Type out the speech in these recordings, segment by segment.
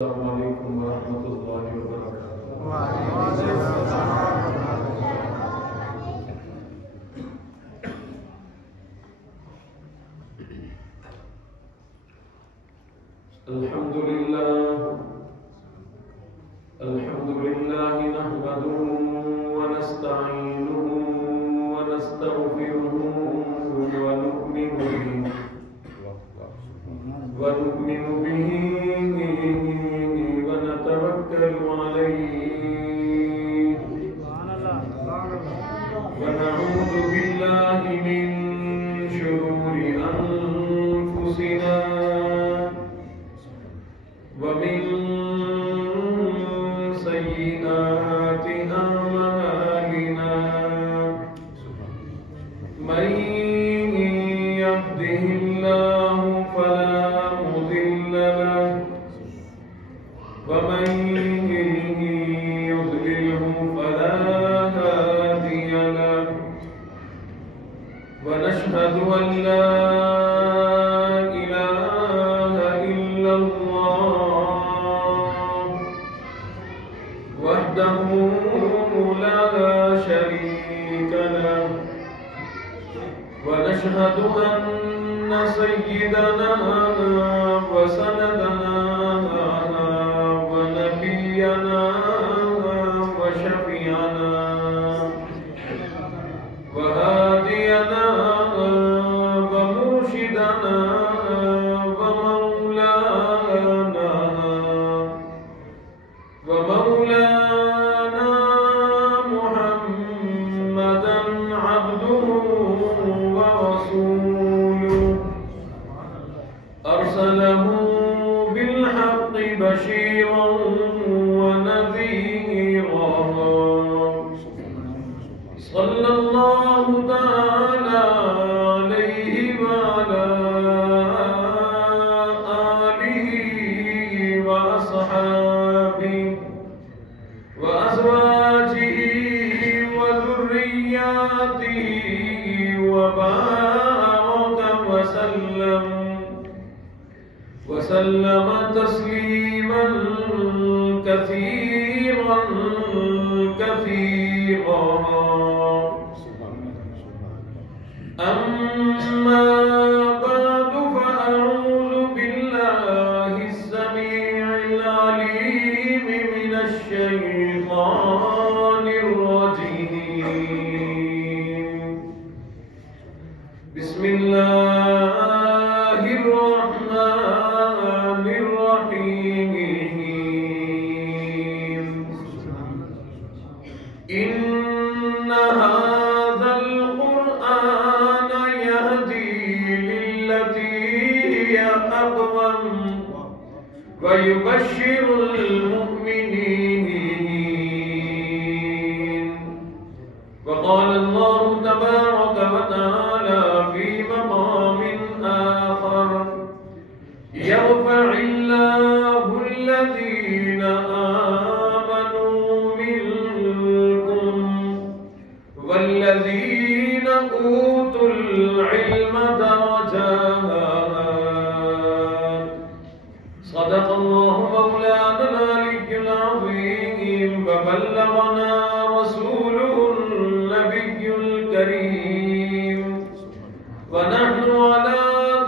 السلام علیکم ورحمۃ اللہ وبرکاتہ۔ الحمد للہ نحمده ونستعینه ونستغفره ونؤمن به ونتوكل عليه ونعوذ بالله من شرور أنفسنا ومن سيئات أعمالنا من يهده الله فلا مضل له ومن يضلله فلا هادي له ونشهد أن لا إله إلا الله وحده لا شريك له ونشهد أن سيدنا وسندنا ونبينا وشفيعنا وهادينا ومرشدنا ومولانا محمدا عبده ورسوله أرسله بالحق بشيرا ونذيرا صلى الله تعالى عليه وعلى آله وأصحابه وأزواجه وذرياته وبارك وسلم تسليما كثيرا أما بعد فأعوذ بالله السميع العليم من الشيطان الرجيم بسم الله الرحمن الرحيم إن هذا القرآن يهدي للتي هي أقوم ويبشر المؤمنين وقال الله تبارك وتعالى في مقام آخر يرفع الله الذين آمنوا منكم والذين أوتوا العلم درجات صدق الله مولانا العلي العظيم وبلغنا رسوله النبي الكريم ونحن على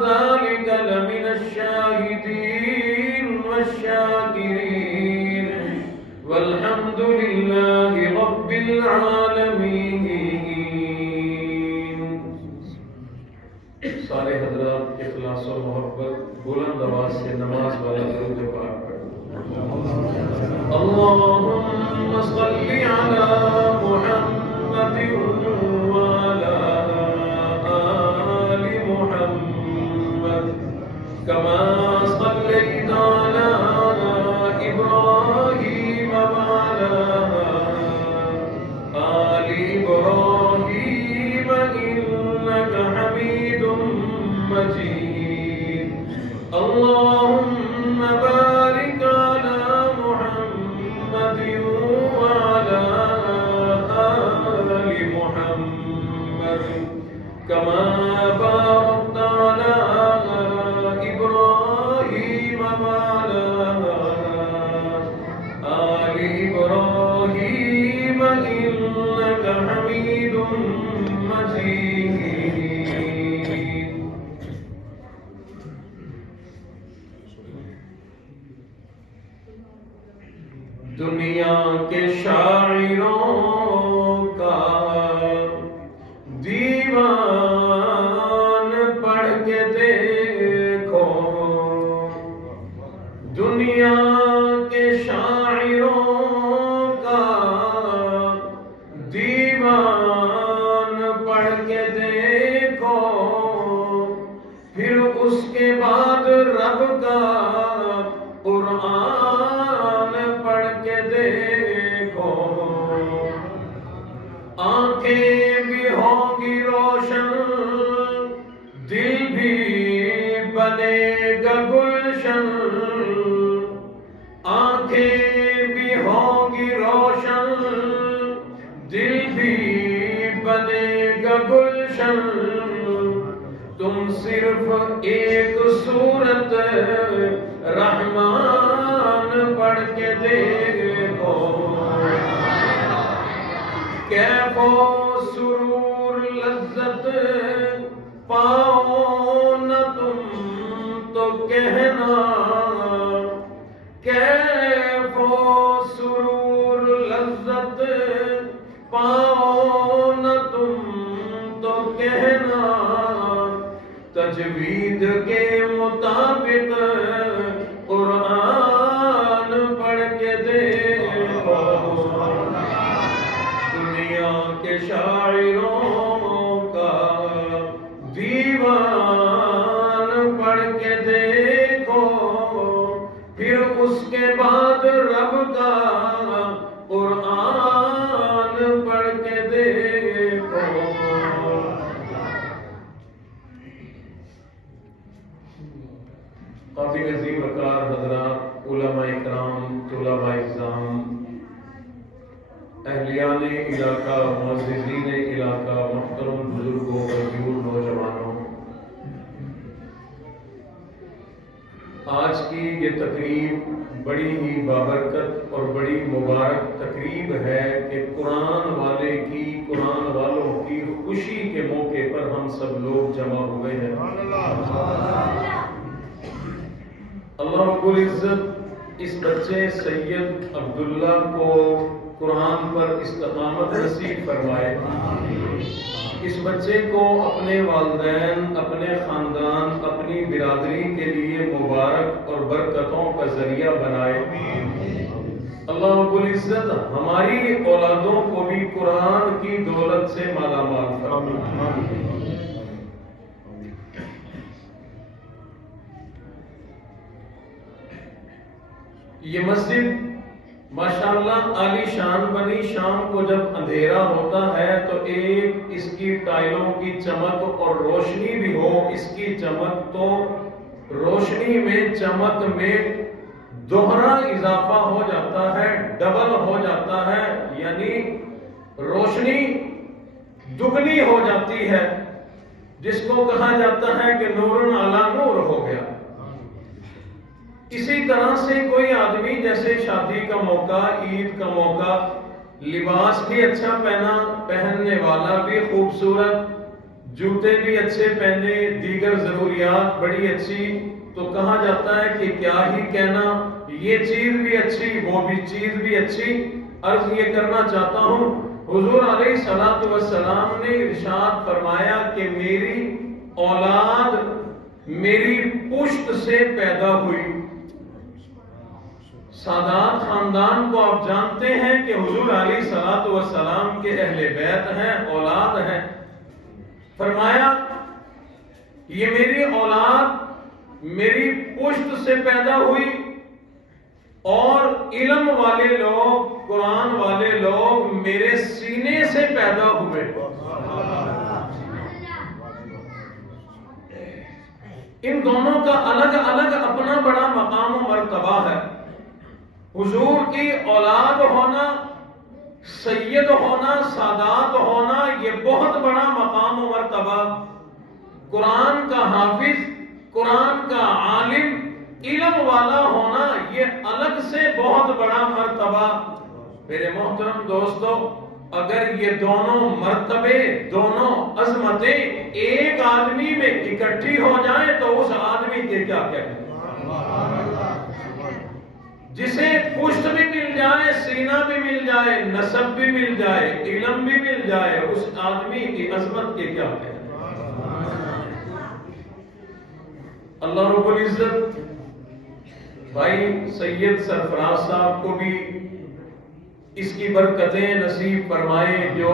ذلك لمن الشاهدين والشاكرين والحمد لله رب العالمين. سارے حضرات اخلاص و محبت بلند آواز سے نماز والا درود پاک پڑھیں. اللهم صل على محمد وعلى آل محمد كما صليت على إبراهيم وعلى آل إبراهيم إنك حميد مجيد. اللهم بارك على محمد وعلى آل محمد كما باركت على إبراهيم دنیا کے شاعروں کا دیوان پڑھ کے دیکھو، دنیا کے شاعروں کا دیوان پڑھ کے دیکھو، پھر اس کے بعد رب کا قرآن پڑھ کے دیکھو، آنکھیں بھی ہوں گی روشن، دل بھی بنے گا گلشن، آنکھیں بھی ہوں گی روشن، دل بھی بنے گا گلشن، تم صرف ایک سورت رحمان پڑھ کے دیکھو، کیف و سرور لذت پاؤ نہ تم تو کہنا، کیف و سرور لذت پاؤ نہ تم تو کہنا، تجوید کے مطابق قرآن پڑھ کے دیکھو، دنیا کے شاعروں کا دیوان پڑھ کے دیکھو، پھر اس کے بعد رب کا قرآن پڑھ کے دیکھو۔ قابل عظیم وقار حضرات، علماء اکرام، طلباء اعزام، اہلیان علاقہ، معززین علاقہ، محترم بزرگوں، غیور نوجوانوں، آج کی یہ تقریب بڑی ہی بابرکت اور بڑی مبارک تقریب ہے کہ قرآن والوں کی خوشی کے موقع پر ہم سب لوگ جمع ہوئے ہیں۔ اللہ رب العزت اس بچے سید عبداللہ کو قرآن پر استقامت نصیب فرمائے، اس بچے کو اپنے والدین، اپنے خاندان، اپنی برادری کے لیے مبارک اور برکتوں کا ذریعہ بنائے۔ اللہ رب العزت ہماری اولادوں کو بھی قرآن کی دولت سے مالا مال فرمائے۔ یہ مسجد ماشاءاللہ عالی شان بنی، شام کو جب اندھیرا ہوتا ہے تو ایک اس کی ٹائلوں کی چمک اور روشنی بھی ہو، اس کی چمک تو روشنی میں، چمک میں دوہرا اضافہ ہو جاتا ہے، ڈبل ہو جاتا ہے، یعنی روشنی دگنی ہو جاتی ہے، جس کو کہا جاتا ہے کہ نور علی نور ہو گیا۔ اسی طرح سے کوئی آدمی جیسے شادی کا موقع، عید کا موقع، لباس بھی اچھا پہنا، پہننے والا بھی خوبصورت، جوتے بھی اچھے پہنے، دیگر ضروریات بڑی اچھی، تو کہا جاتا ہے کہ کیا ہی کہنا، یہ چیز بھی اچھی، وہ بھی چیز بھی اچھی۔ عرض یہ کرنا چاہتا ہوں، حضور علیہ السلام نے ارشاد فرمایا کہ میری اولاد میری پشت سے پیدا ہوئی۔ سادات خاندان کو آپ جانتے ہیں کہ حضور علیہ السلام کے اہل بیت ہیں، اولاد ہیں۔ فرمایا یہ میری اولاد میری پشت سے پیدا ہوئی، اور علم والے لوگ، قرآن والے لوگ میرے سینے سے پیدا ہوئے۔ ان دونوں کا الگ الگ اپنا بڑا مقام و مرتبہ ہے۔ حضور کی اولاد ہونا، سید ہونا، سادات ہونا، یہ بہت بڑا مقام و مرتبہ۔ قرآن کا حافظ، قرآن کا عالم، علم والا ہونا، یہ الگ سے بہت بڑا مرتبہ۔ میرے محترم دوستو، اگر یہ دونوں مرتبے، دونوں عظمتیں ایک آدمی میں اکٹھی ہو جائیں تو اس آدمی کے کیا کہیں؟ جسے پشت بھی مل جائے، سینہ بھی مل جائے، نسب بھی مل جائے، علم بھی مل جائے، اس آدمی کی عظمت کے کیا کہتے ہیں۔ اللہ رب العزت بھائی سید سرفراز صاحب کو بھی اس کی برکتیں نصیب فرمائے جو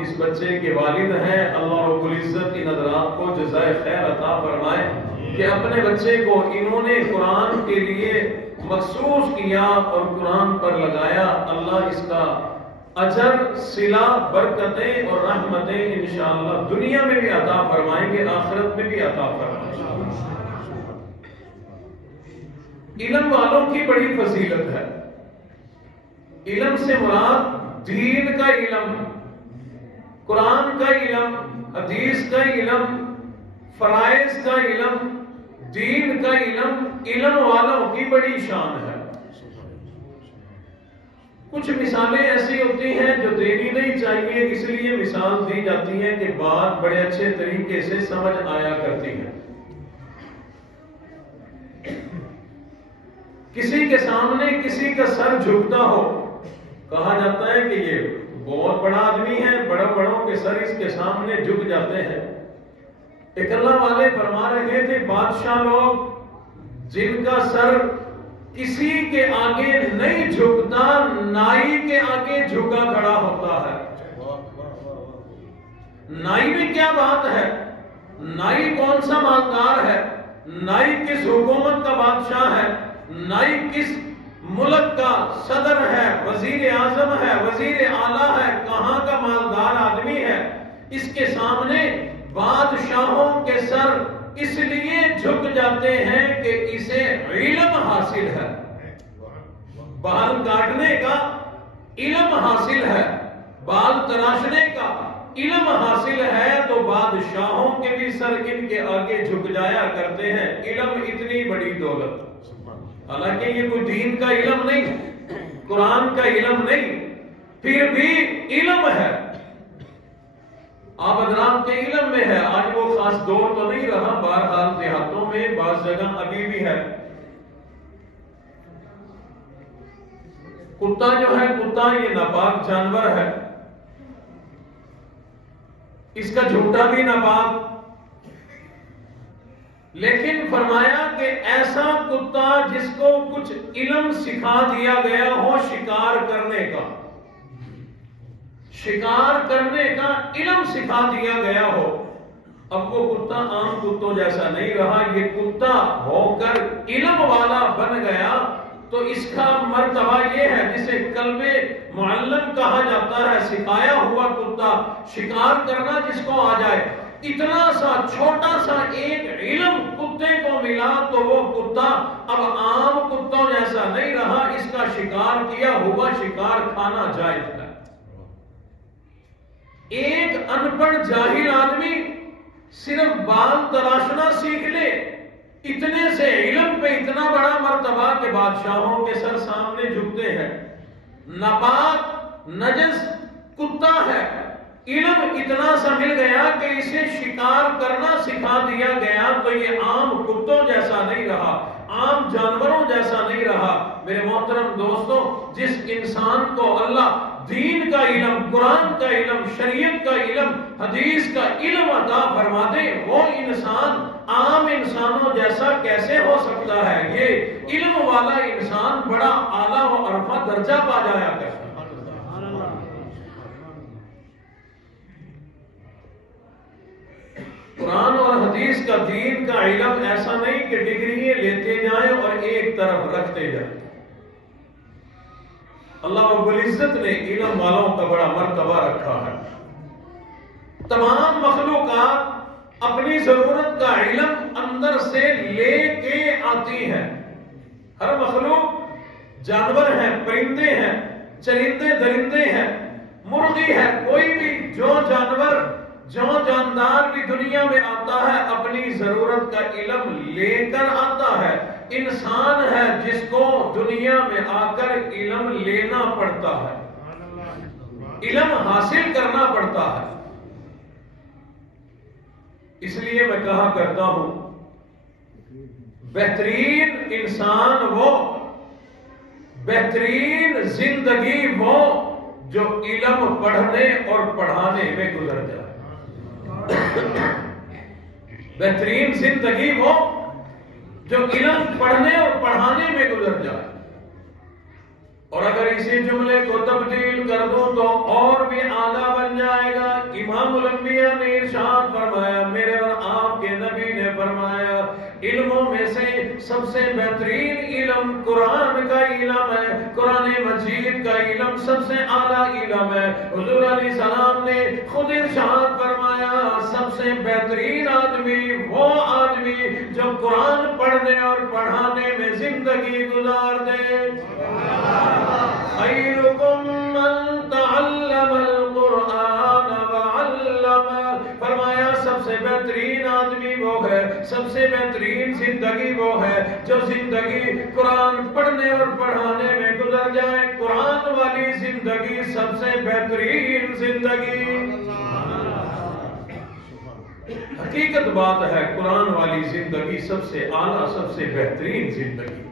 اس بچے کے والد ہیں۔ اللہ رب العزت ان حضرات کو جزائے خیر عطا فرمائے کہ اپنے بچے کو انہوں نے قرآن کے لیے مخصوص کیا اور قرآن پر لگایا۔ اللہ اس کا اجر، صلہ، برکتیں اور رحمتیں انشاءاللہ دنیا میں بھی عطا فرمائیں گے، آخرت میں بھی عطا فرمائیں گے۔ علم والوں کی بڑی فضیلت ہے۔ علم سے مراد دین کا علم، قرآن کا علم، حدیث کا علم، فرائض کا علم، دین کا علم، علم والوں کی بڑی شان ہے۔ کچھ مثالیں ایسی ہوتی ہیں جو دینی نہیں چاہیے، اس لیے مثال دی جاتی ہے کہ بات بڑے اچھے طریقے سے سمجھ آیا کرتی ہے۔ کسی کے سامنے کسی کا سر جھکتا ہو، کہا جاتا ہے کہ یہ بہت بڑا آدمی ہے، بڑوں کے سر اس کے سامنے جھک جاتے ہیں۔ ایک اللہ والے فرما رہے تھے بادشاہ لوگ جن کا سر کسی کے آگے نہیں جھکتا، نائی کے آگے جھکا کھڑا ہوتا ہے۔ نائی میں کیا بات ہے؟ نائی کون سا مالدار ہے؟ نائی کس حکومت کا بادشاہ ہے؟ نائی کس ملک کا صدر ہے، وزیر اعظم ہے، وزیر اعلیٰ ہے، کہاں کا مالدار آدمی ہے؟ اس کے سامنے بادشاہوں کے سر اس لیے جھک جاتے ہیں کہ اسے علم حاصل ہے، بال کاٹنے کا علم حاصل ہے، بال تراشنے کا علم حاصل ہے، تو بادشاہوں کے بھی سر ان کے آگے جھک جایا کرتے ہیں۔ علم اتنی بڑی دولت، حالانکہ یہ کوئی دین کا علم نہیں، قرآن کا علم نہیں، پھر بھی علم ہے۔ آپ حضرات کے علم میں ہے، آج وہ خاص دور تو نہیں رہا، بہرحال دیہاتوں میں بعض جگہ ابھی بھی ہے۔ کتا جو ہے، کتا یہ ناپاک جانور ہے، اس کا جھوٹا بھی ناپاک، لیکن فرمایا کہ ایسا کتا جس کو کچھ علم سکھا دیا گیا ہو شکار کرنے کا، شکار کرنے کا علم سکھا دیا گیا ہو، اب وہ کتا عام کتوں جیسا نہیں رہا، یہ کتا ہو کر علم والا بن گیا، تو اس کا مرتبہ یہ ہے جسے کلب معلم کہا جاتا ہے، سکھایا ہوا کتا، شکار کرنا جس کو آ جائے۔ اتنا سا چھوٹا سا ایک علم کتے کو ملا تو وہ کتا اب عام کتوں جیسا نہیں رہا، اس کا شکار کیا ہوا شکار کھانا جائز ہے۔ ایک ان پڑھ جاہل آدمی صرف بال تراشنا سیکھ لے، اتنے سے علم پہ اتنا بڑا مرتبہ کہ بادشاہوں کے سر سامنے جھکتے ہیں۔ ناپاک نجس کتا ہے، علم اتنا سا مل گیا کہ اسے شکار کرنا سکھا دیا گیا، تو یہ عام کتوں جیسا نہیں رہا، عام جانوروں جیسا نہیں رہا۔ میرے محترم دوستو، جس انسان کو اللہ دین کا علم، قرآن کا علم، شریعت کا علم، حدیث کا علم عطا فرما دے، وہ انسان عام انسانوں جیسا کیسے ہو سکتا ہے؟ یہ علم والا انسان بڑا اعلیٰ و عرفہ درجہ پا جایا کرتا ہے۔ قرآن اور حدیث کا، دین کا علم ایسا نہیں کہ ڈگریاں لیتے جائیں اور ایک طرف رکھتے جائیں۔ اللہ رب العزت نے علم والوں کا بڑا مرتبہ رکھا ہے۔ تمام مخلوقات اپنی ضرورت کا علم اندر سے لے کے آتی ہے۔ ہر مخلوق، جانور ہیں، پرندے ہیں، چرندے درندے ہیں، مرغی ہے، کوئی بھی جو جانور، جو جاندار بھی دنیا میں آتا ہے اپنی ضرورت کا علم لے کر آتا ہے۔ انسان ہے جس کو دنیا میں آ کر علم لینا پڑتا ہے، علم حاصل کرنا پڑتا ہے۔ اس لیے میں کہا کرتا ہوں، بہترین انسان وہ بہترین زندگی وہ جو علم پڑھنے اور پڑھانے میں گزر جائے. بہترین زندگی وہ جو علم پڑھنے اور پڑھانے میں گزر جائے. اور اگر اسی جملے کو تبدیل کر دوں تو اور بھی اعلیٰ بن جائے گا. امام الانبیاء نے ارشاد فرمایا, میرے اور آپ کے نبی نے فرمایا, علموں میں سے سب سے بہترین علم قرآن کا علم ہے. قرآن مجید کا علم سب سے اعلیٰ علم ہے. حضور علیہ السلام نے خود ارشاد فرمایا, سب سے بہترین آدمی وہ آدمی جو قرآن پڑھنے اور پڑھانے میں زندگی گزار دے. خیرکم من تعلم القرآن وعلمہ. فرمایا سب سے بہترین آدمی وہ ہے, سب سے بہترین زندگی وہ ہے جو زندگی قرآن پڑھنے اور پڑھانے میں گزر جائے. قرآن والی زندگی سب سے بہترین زندگی. حقیقت بات ہے, قرآن والی زندگی سب سے اعلیٰ, سب سے بہترین زندگی.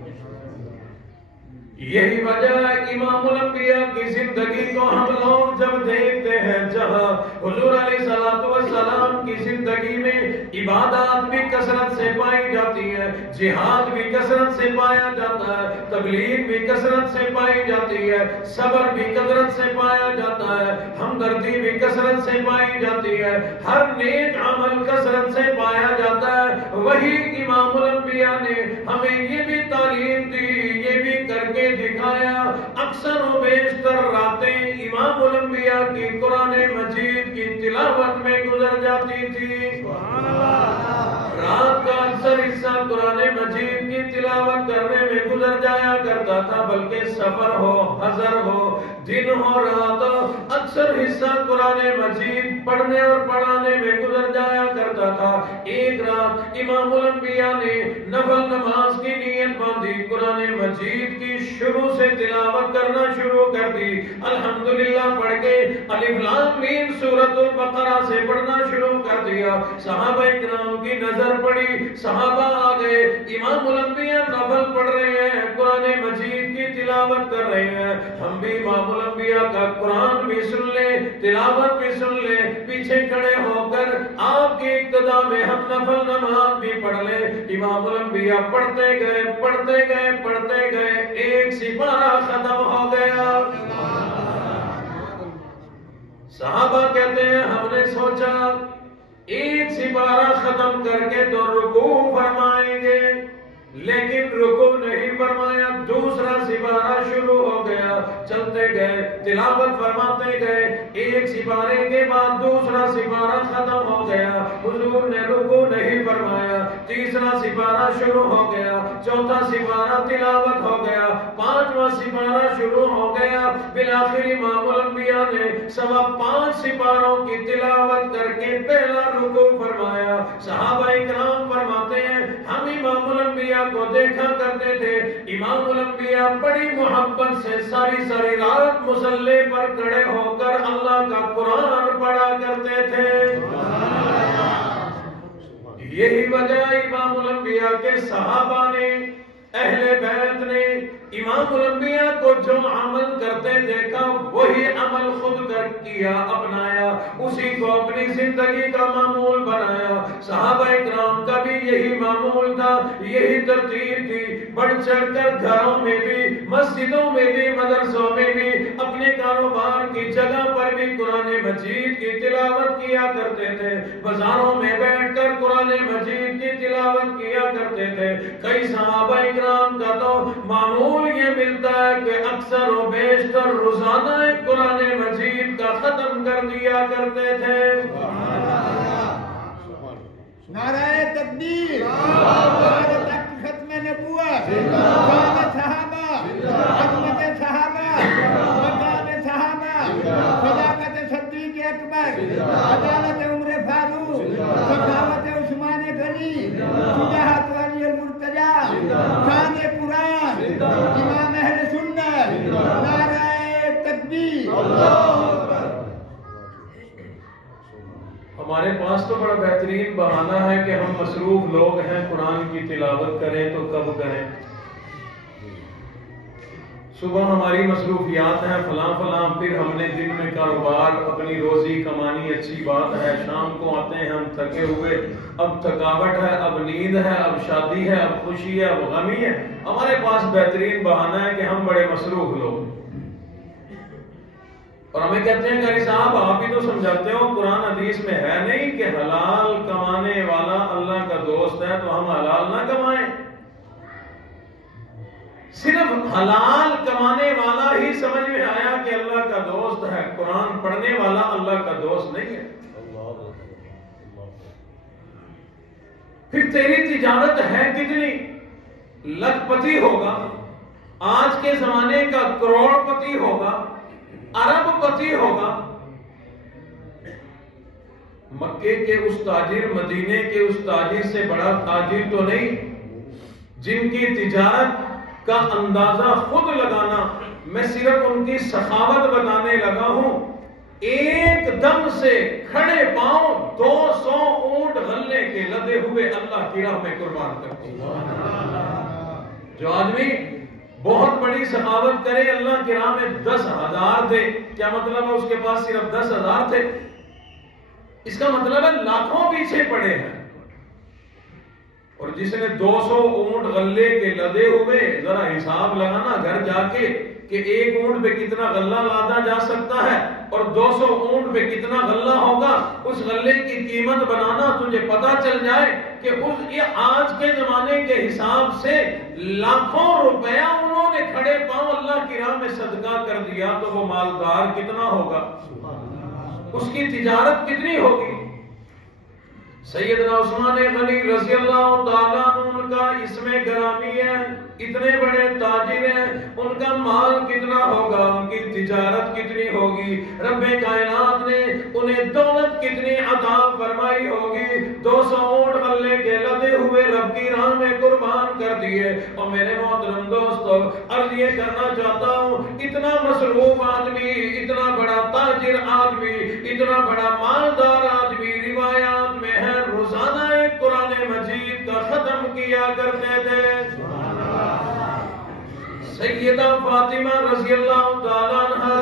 یہی وجہ ہے امام الانبیاء کی زندگی کو ہم لوگ جب دیکھتے ہیں, جہاں حضور علیہ السلام کی زندگی میں عبادات بھی کثرت سے پائی جاتی ہے, جہاد بھی کثرت سے پایا جاتا ہے, تبلیغ بھی کثرت سے پائی جاتی ہے, صبر بھی کثرت سے پایا جاتا ہے, ہمدردی بھی کثرت سے پائی جاتی ہے, ہر نیک عمل کثرت سے پایا جاتا ہے. وہی امام الانبیاء نے ہمیں یہ بھی تعلیم دی, یہ بھی کر کے دکھایا. اکثر و بیشتر راتیں امام الانبیاء کی قرآن مجید کی تلاوت میں گزر جاتی تھی. رات کا اکثر حصہ قرآن مجید کی تلاوت کرنے میں گزر جایا کرتا تھا, بلکہ سفر ہو, حضر ہو, دن ہو, رات ہو, اکثر حصہ قرآن مجید پڑھنے اور پڑھانے میں گزر جایا کرتا تھا. ایک رات امام الانبیاء نے نفل نماز کی نیت باندھی, قرآن مجید کی شروع سے تلاوت کرنا شروع کر دی. الحمدللہ پڑھ کے الف لام میم سورۃ البقرہ سے پڑھنا شروع کر دیا. صحابہ کرام کی نظر پڑی, صحابہ آ گئے, امام الانبیاء نفل پڑھ رہے ہیں, قرآن مجید کی تلاوت کر رہے ہیں. ہم بھی امام الانبیاء کا قرآن بھی سن لیں, تلاوت بھی سن لیں, پیچھے کھڑے ہو کر آپ کی اقتداء میں ہم نفل نماز بھی پڑھ لیں. امام الانبیاء پڑھتے گئے, پڑھتے گئے, پڑھتے گئے, ایک سپارہ ختم ہو گیا. صحابہ کہتے ہیں ہم نے سوچا ایک سپارہ ختم کر کے تو رکوع فرمائیں گے, لیکن رکوع نہیں فرمایا. دوسرا سپارہ شروع ہو گیا, چلتے گئے, تلاوت فرماتے گئے, ایک سپارے کے بعد دوسرا سپارہ ختم ہو گیا, حضور نے رکوع نہیں فرمایا. تیسرا سپارہ شروع ہو گیا, چوتھا سپارہ تلاوت ہو گیا, پانچواں سپارہ شروع ہو گیا. بالآخر امام الانبیاء نے 5.25 سپاروں کی تلاوت کر کے پہلا رکوع فرمایا. صحابہ اکرام فرماتے ہیں ہم امام الانبیاء کو دیکھا کرتے تھے, امام الانبیاء بڑی محبت سے ساری رات مصلی پر کھڑے ہو کر اللہ کا قرآن پڑھا کرتے تھے. یہی وجہ امام الانبیاء کے صحابہ نے, اہل بیت نے امام الانبیاء کو جو عمل کرتے دیکھا وہی عمل خود کر کیا, اپنایا, اسی کو اپنی زندگی کا معمول بنایا. صحابہ اکرام کا بھی یہی معمول تھا, یہی ترتیب تھی. بڑھ چڑھ کر گھروں میں بھی, مسجدوں میں بھی, مدرسوں میں بھی, اپنے کاروبار کی جگہ پر بھی قرآن مجید کی تلاوت کیا کرتے تھے. بازاروں میں بیٹھ کر قرآن مجید کی تلاوت کیا کرتے تھے. کئی صحابہ اکرام کا تو معمول یہ ملتا ہے کہ اکثر و بیشتر روزانہ قرآن مجید کا ختم کر دیا کرتے تھے. نعرہ تکبیر, ختم نبوت, صحابہ, عظمت صحابہ, مقام صحابہ, صداقت صدیق اکبر, عدالت عمر فاروق, سخاوت عثمان غنی, شجاعت علی المرتضی, شان قرآن, امام اہل سنت. نعرہ تکبیر. ہمارے پاس تو بڑا بہترین بہانہ ہے کہ ہم مصروف لوگ ہیں, قرآن کی تلاوت کریں تو کب کریں. صبح ہماری مصروفیات ہیں فلاں فلاں، پھر ہم نے دن میں کاروبار اپنی روزی کمانی، اچھی بات ہے، شام کو آتے ہیں ہم تھکے ہوئے، اب تھکاوٹ ہے، اب نیند ہے، اب شادی ہے، اب خوشی ہے، اب غمی ہے، ہمارے پاس بہترین بہانہ ہے کہ ہم بڑے مصروف لوگ، اور ہمیں کہتے ہیں کہ صاحب آپ ہی تو سمجھاتے ہو، قرآن حدیث میں ہے نہیں کہ حلال کمانے والا اللہ کا دوست ہے، تو ہم حلال نہ کمائیں؟ صرف حلال کمانے والا ہی سمجھ میں آیا کہ اللہ کا دوست ہے، قرآن پڑھنے والا اللہ کا دوست نہیں ہے۔ پھر تیری تجارت ہے کتنی؟ لکھ پتی ہوگا، آج کے زمانے کا کروڑ پتی ہوگا، ارب پتی ہوگا، مکے کے اس تاجر، مدینے کے اس تاجر سے بڑا تاجر تو نہیں، جن کی تجارت کا اندازہ خود لگانا، میں صرف ان کی سخاوت بتانے لگا ہوں، ایک دم سے کھڑے پاؤں 200 اونٹ غلے کے لدے ہوئے اللہ کی راہ میں قربان کرتے ہیں۔ جو آدمی بہت بڑی سخاوت کرے، اللہ کی راہ میں 10,000 دے، کیا مطلب ہے اس کے پاس صرف 10,000 تھے؟ اس کا مطلب ہے لاکھوں پیچھے پڑے ہیں۔ اور جس نے 200 اونٹ غلے کے لدے ہوئے، ذرا حساب لگانا گھر جا کے کہ ایک اونٹ پہ کتنا غلہ لادا جا سکتا ہے اور 200 اونٹ پہ کتنا غلہ ہوگا، اس غلے کی قیمت بنانا، تجھے پتا چل جائے کہ یہ آج کے زمانے کے حساب سے لاکھوں روپیہ انہوں نے کھڑے پاؤں اللہ کی راہ میں صدقہ کر دیا، تو وہ مالدار کتنا ہوگا، اس کی تجارت کتنی ہوگی۔ سیدنا عثمان غنی رضی اللہ تعالیٰ عنہ کا اسم گرامی ہے، اتنے بڑے تاجر ہیں، ان کا مال کتنا ہوگا، ان کی تجارت کتنی ہوگی، رب کائنات نے انہیں دولت کتنی عطا فرمائی ہوگی، 200 اونٹ غلے کے لدے ہوئے رب کی راہ میں قربان کر دیے۔ اور میرے محترم دوستو، عرض یہ کرنا چاہتا ہوں، اتنا مصروف آدمی، اتنا بڑا تاجر آدمی، اتنا بڑا مالدار آدمی، روایات میں ہے روزانہ ایک قرآن مجید کا ختم کیا کرتے تھے۔ سیدہ فاطمہ رضی اللہ تعالیٰ عنہ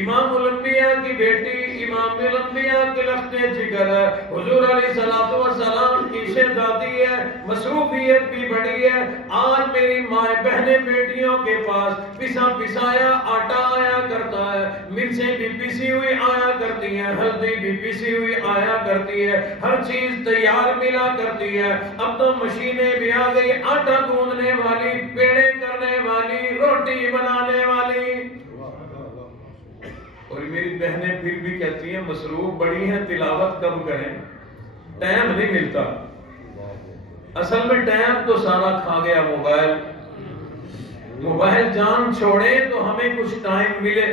امام الانبیاء کی بیٹی، امام الانبیاء کے لخت جگر ہے، حضور علیہ الصلوۃ والسلام کی شہزادی ہے، مصروفیت بھی بڑی ہے۔ آج میری مائیں بہنیں بیٹیوں کے پاس پسا پسایا آٹا آیا کرتا ہے، مرچیں بھی پسی ہوئی آیا کرتی ہیں، ہلدی بھی پسی ہوئی آیا کرتی ہے، ہر چیز تیار ملا کرتی ہے۔ اب تو مشینیں بھی آ گئی، آٹا گوندنے والی، پیڑے کرنے والی، روٹی بنانے والی۔ اور میری بہنیں پھر بھی کہتی ہیں مصروف بڑی ہیں، تلاوت کب کریں، ٹائم نہیں ملتا۔ اصل میں ٹائم تو سارا کھا گیا موبائل، موبائل جان چھوڑے تو ہمیں کچھ ٹائم ملے۔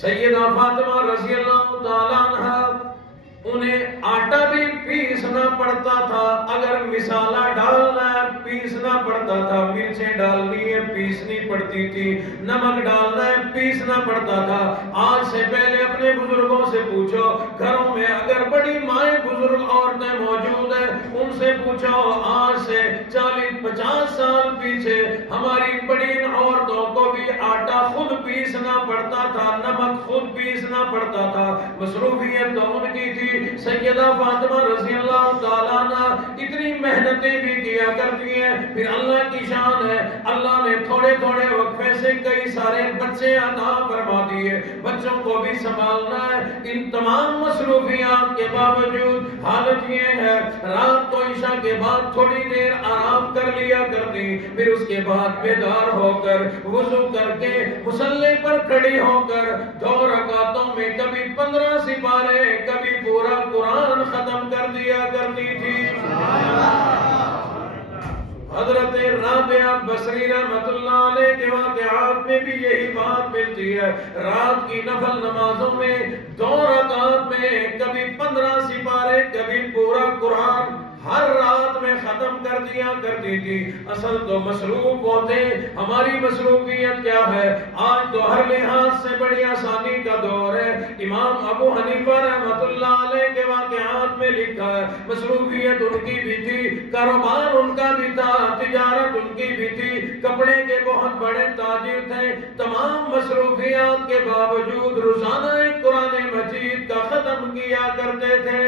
سیدہ فاطمہ رضی اللہ تعالیٰ عنہ، انہیں آٹا بھی پیسنا پڑتا تھا، اگر مسالہ ڈالنا ہے پیسنا پڑتا تھا، مرچیں ڈالنی ہے پیسنی پڑتی تھی، نمک ڈالنا ہے پیسنا پڑتا تھا۔ آج سے پہلے اپنے بزرگوں سے پوچھو، گھروں میں اگر بڑی مائیں بزرگ عورتیں موجود ہیں، ان سے پوچھو آج سے 40-50 سال پیچھے ہماری بڑی عورتوں کو بھی آٹا خود پیسنا پڑتا تھا، نمک خود پیسنا پڑتا تھا، مصروفیت تو ان کی تھی۔ سیدہ فاطمہ رضی اللہ تعالیٰ عنہ اتنی محنتیں بھی کیا کرتی ہیں۔ پھر اللہ کی شان ہے، اللہ نے تھوڑے تھوڑے وقفے سے کئی سارے بچے عطا فرما دیے، بچوں کو بھی سنبھالنا ہے۔ ان تمام مصروفیات کے باوجود حالت یہ ہے، رات کو عشاء کے بعد تھوڑی دیر آرام کر لیا کرتی، پھر اس کے بعد بیدار ہو کر وضو کر کے مصلی پر کھڑی ہو کر 2 رکعتوں میں کبھی 15 سپارے کبھی پورا قرآن ختم کر دیا کرتی تھی۔ حضرت رابعہ بصری رحمت اللہ علیہ کے واقعات میں بھی یہی بات ملتی ہے، رات کی نفل نمازوں میں 2 رکعات میں کبھی 15 سپارے کبھی پورا قرآن ہر رات میں ختم کر دیا کرتی تھی۔ اصل تو مصروف ہوتے، ہماری مصروفیت کیا ہے؟ آج تو ہر لحاظ سے بڑی آسانی کا دور ہے۔ امام ابو حنیفہ رحمت اللہ علیہ کے واقعات میں لکھا ہے، مصروفیت ان کی بھی تھی، کاروبار ان کا بھی تھا، تجارت ان کی بھی تھی، کپڑے کے بہت بڑے تاجر تھے، تمام مصروفیات کے باوجود روزانہ ایک قرآن مجید کا ختم کیا کرتے تھے۔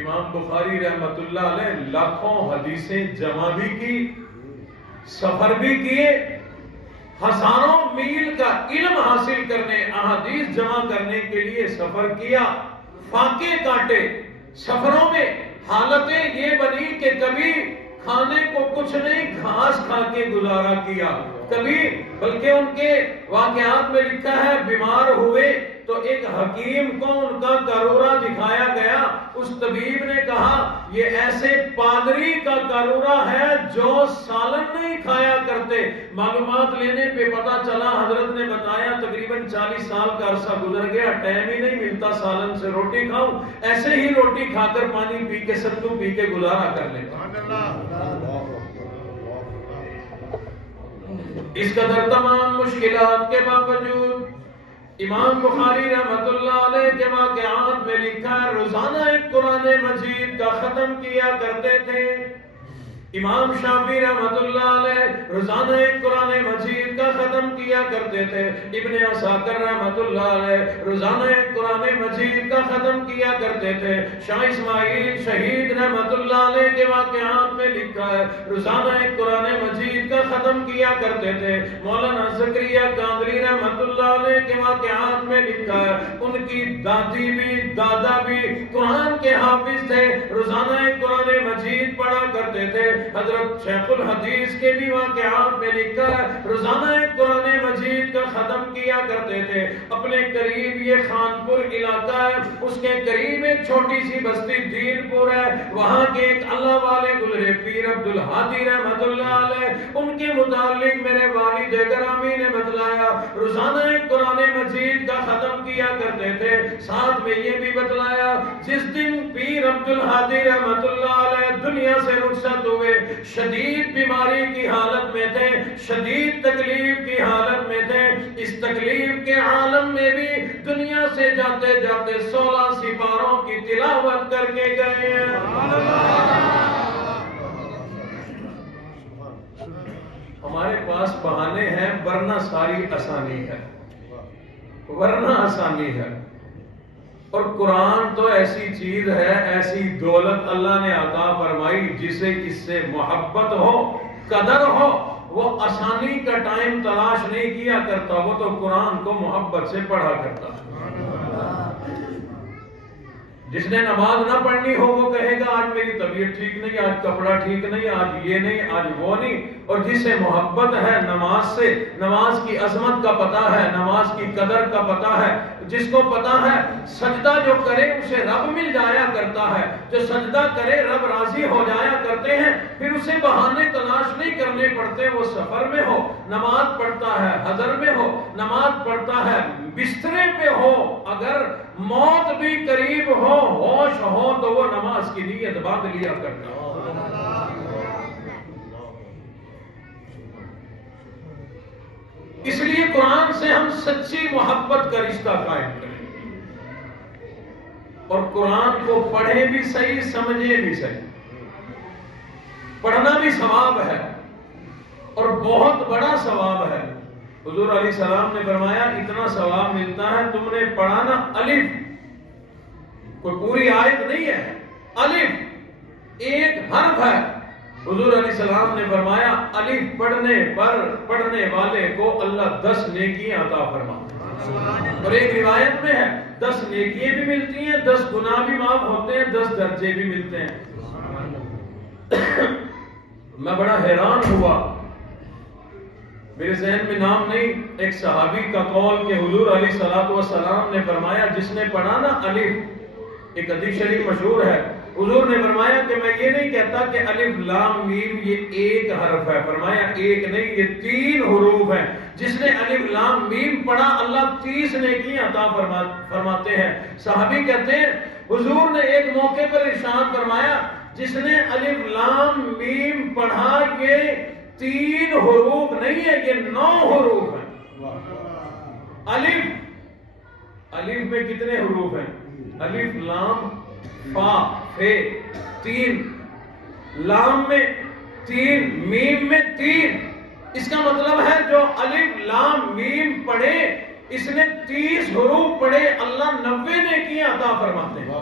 امام بخاری رحمت اللہ علیہ لاکھوں حدیثیں جمع بھی کی، سفر بھی کیے، ہزاروں میل کا علم حاصل کرنے، احادیث جمع کرنے کے لیے سفر کیا، فاقے کاٹے۔ سفروں میں حالتیں یہ بنی کہ کبھی کھانے کو کچھ نہیں، گھاس کھا کے گزارا کیا، کبھی بلکہ ان کے واقعات میں لکھا ہے بیمار ہوئے تو ایک حکیم کو ان کا قارورہ دکھایا گیا، اس طبیب نے کہا یہ ایسے پادری کا قارورہ ہے جو سالن نہیں کھایا کرتے۔ معلومات لینے پہ پتا چلا، حضرت نے بتایا تقریباً 40 سال کا عرصہ گزر گیا، ٹائم ہی نہیں ملتا سالن سے روٹی کھاؤں، ایسے ہی روٹی کھا کر پانی پی کے ستو پی کے گزارا کر لیتا۔ اس قدر تمام مشکلات کے باوجود امام بخاری رحمت اللہ علیہ کے واقعات میں لکھا ہے روزانہ ایک قرآن مجید کا ختم کیا کرتے تھے۔ امام شافعی رحمت اللہ علیہ روزانہ ایک قرآن مجید کا ختم کیا کرتے تھے۔ ابن عساکر رحمت اللہ علیہ روزانہ ایک قرآن مجید کا ختم کیا کرتے تھے۔ شاہ اسماعیل شہید رحمت اللہ علیہ کے واقعات میں لکھا ہے روزانہ ایک قرآن مجید کا ختم کیا کرتے تھے۔ مولانا زکریا کاندری رحمت اللہ علیہ کے واقعات میں لکھا ہے ان کی دادی بھی دادا بھی قرآن کے حافظ تھے، روزانہ ایک قرآن مجید پڑھا کرتے تھے۔ حضرت شیخ الحدیث کے بھی واقعات میں لکھا ہے روزانہ ایک قرآن مجید کا ختم کیا کرتے تھے۔ اپنے قریب یہ خانپور علاقہ ہے، اس کے قریب ایک چھوٹی سی بستی دین پور ہے، وہاں کے ایک اللہ والے گزرے پیر عبدالہادی رحمت اللہ علیہ، ان کے متعلق میرے والد گرامی نے بتلایا روزانہ ایک قرآن مجید کا ختم کیا کرتے تھے۔ ساتھ میں یہ بھی بتلایا جس دن پیر عبدالہادی رحمت اللہ علیہ دنیا سے رخصت ہوئے، شدید بیماری کی حالت میں تھے، شدید تکلیف کی حالت میں تھے، اس تکلیف کے عالم میں بھی دنیا سے جاتے جاتے 16 سپاروں کی تلاوت کر کے گئے ہیں۔ ہمارے پاس بہانے ہیں ورنہ ساری آسانی ہے، ورنہ آسانی ہے، اور قرآن تو ایسی چیز ہے، ایسی دولت اللہ نے عطا فرمائی جسے اس سے محبت ہو، قدر ہو، وہ آسانی کا ٹائم تلاش نہیں کیا کرتا، وہ تو قرآن کو محبت سے پڑھا کرتا۔ جس نے نماز نہ پڑھنی ہو وہ کہے گا آج میری طبیعت ٹھیک نہیں، آج کپڑا ٹھیک نہیں، آج یہ نہیں، آج وہ نہیں، اور جسے محبت ہے نماز سے، نماز کی عظمت کا پتہ ہے، نماز کی قدر کا پتہ ہے، جس کو پتہ ہے سجدہ جو کرے اسے رب مل جایا کرتا ہے، جو سجدہ کرے رب راضی ہو جایا کرتے ہیں، پھر اسے بہانے تلاش نہیں کرنے پڑتے، وہ سفر میں ہو نماز پڑھتا ہے، حضر میں ہو نماز پڑھتا ہے، بسترے پہ ہو، اگر موت بھی قریب ہو، ہوش ہو تو وہ نماز کی نیت باندھ لیا کرتا ہے۔ اس لیے قرآن سے ہم سچی محبت کا رشتہ قائم کریں، اور قرآن کو پڑھیں بھی صحیح، سمجھیں بھی صحیح۔ پڑھنا بھی ثواب ہے اور بہت بڑا ثواب ہے۔ حضور علیہ السلام نے فرمایا اتنا ثواب ملتا ہے تم نے پڑھا نا الف، کوئی پوری آیت نہیں ہے، الف ایک حرف ہے۔ حضور علیہ السلام نے فرمایا الف پڑھنے پر پڑھنے والے کو اللہ 10 نیکیاں عطا فرماتا ہے، اور ایک روایت میں ہے 10 نیکیاں بھی ملتی ہیں، 10 گناہ بھی معاف ہوتے ہیں، 10 درجے بھی ملتے ہیں۔ میں بڑا حیران ہوا، میرے ذہن میں نام نہیں، ایک صحابی کا قول کہ حضور علیہ السلام نے فرمایا جس نے پڑھا نا الف، ایک حدیث شریف مشہور ہے، حضور نے فرمایا کہ میں یہ نہیں کہتا کہ الف لام میم یہ ایک حرف ہے، فرمایا ایک نہیں یہ 3 حروف ہیں، جس نے الف لام میم پڑھا اللہ 30 نیکیاں عطا فرماتے ہیں۔ صحابی کہتے ہیں حضور نے ایک موقع پر ارشاد فرمایا جس نے الف لام میم پڑھا یہ 3 حروف نہیں ہے، یہ 9 حروف ہیں۔ الف میں کتنے حروف ہیں؟ الف لام فا فے 3، لام میں 3، میم میں 3، اس کا مطلب ہے جو الف لام میم پڑھے اس نے 30 حروف پڑھے اللہ 90 نیکیاں عطا فرماتے ہیں.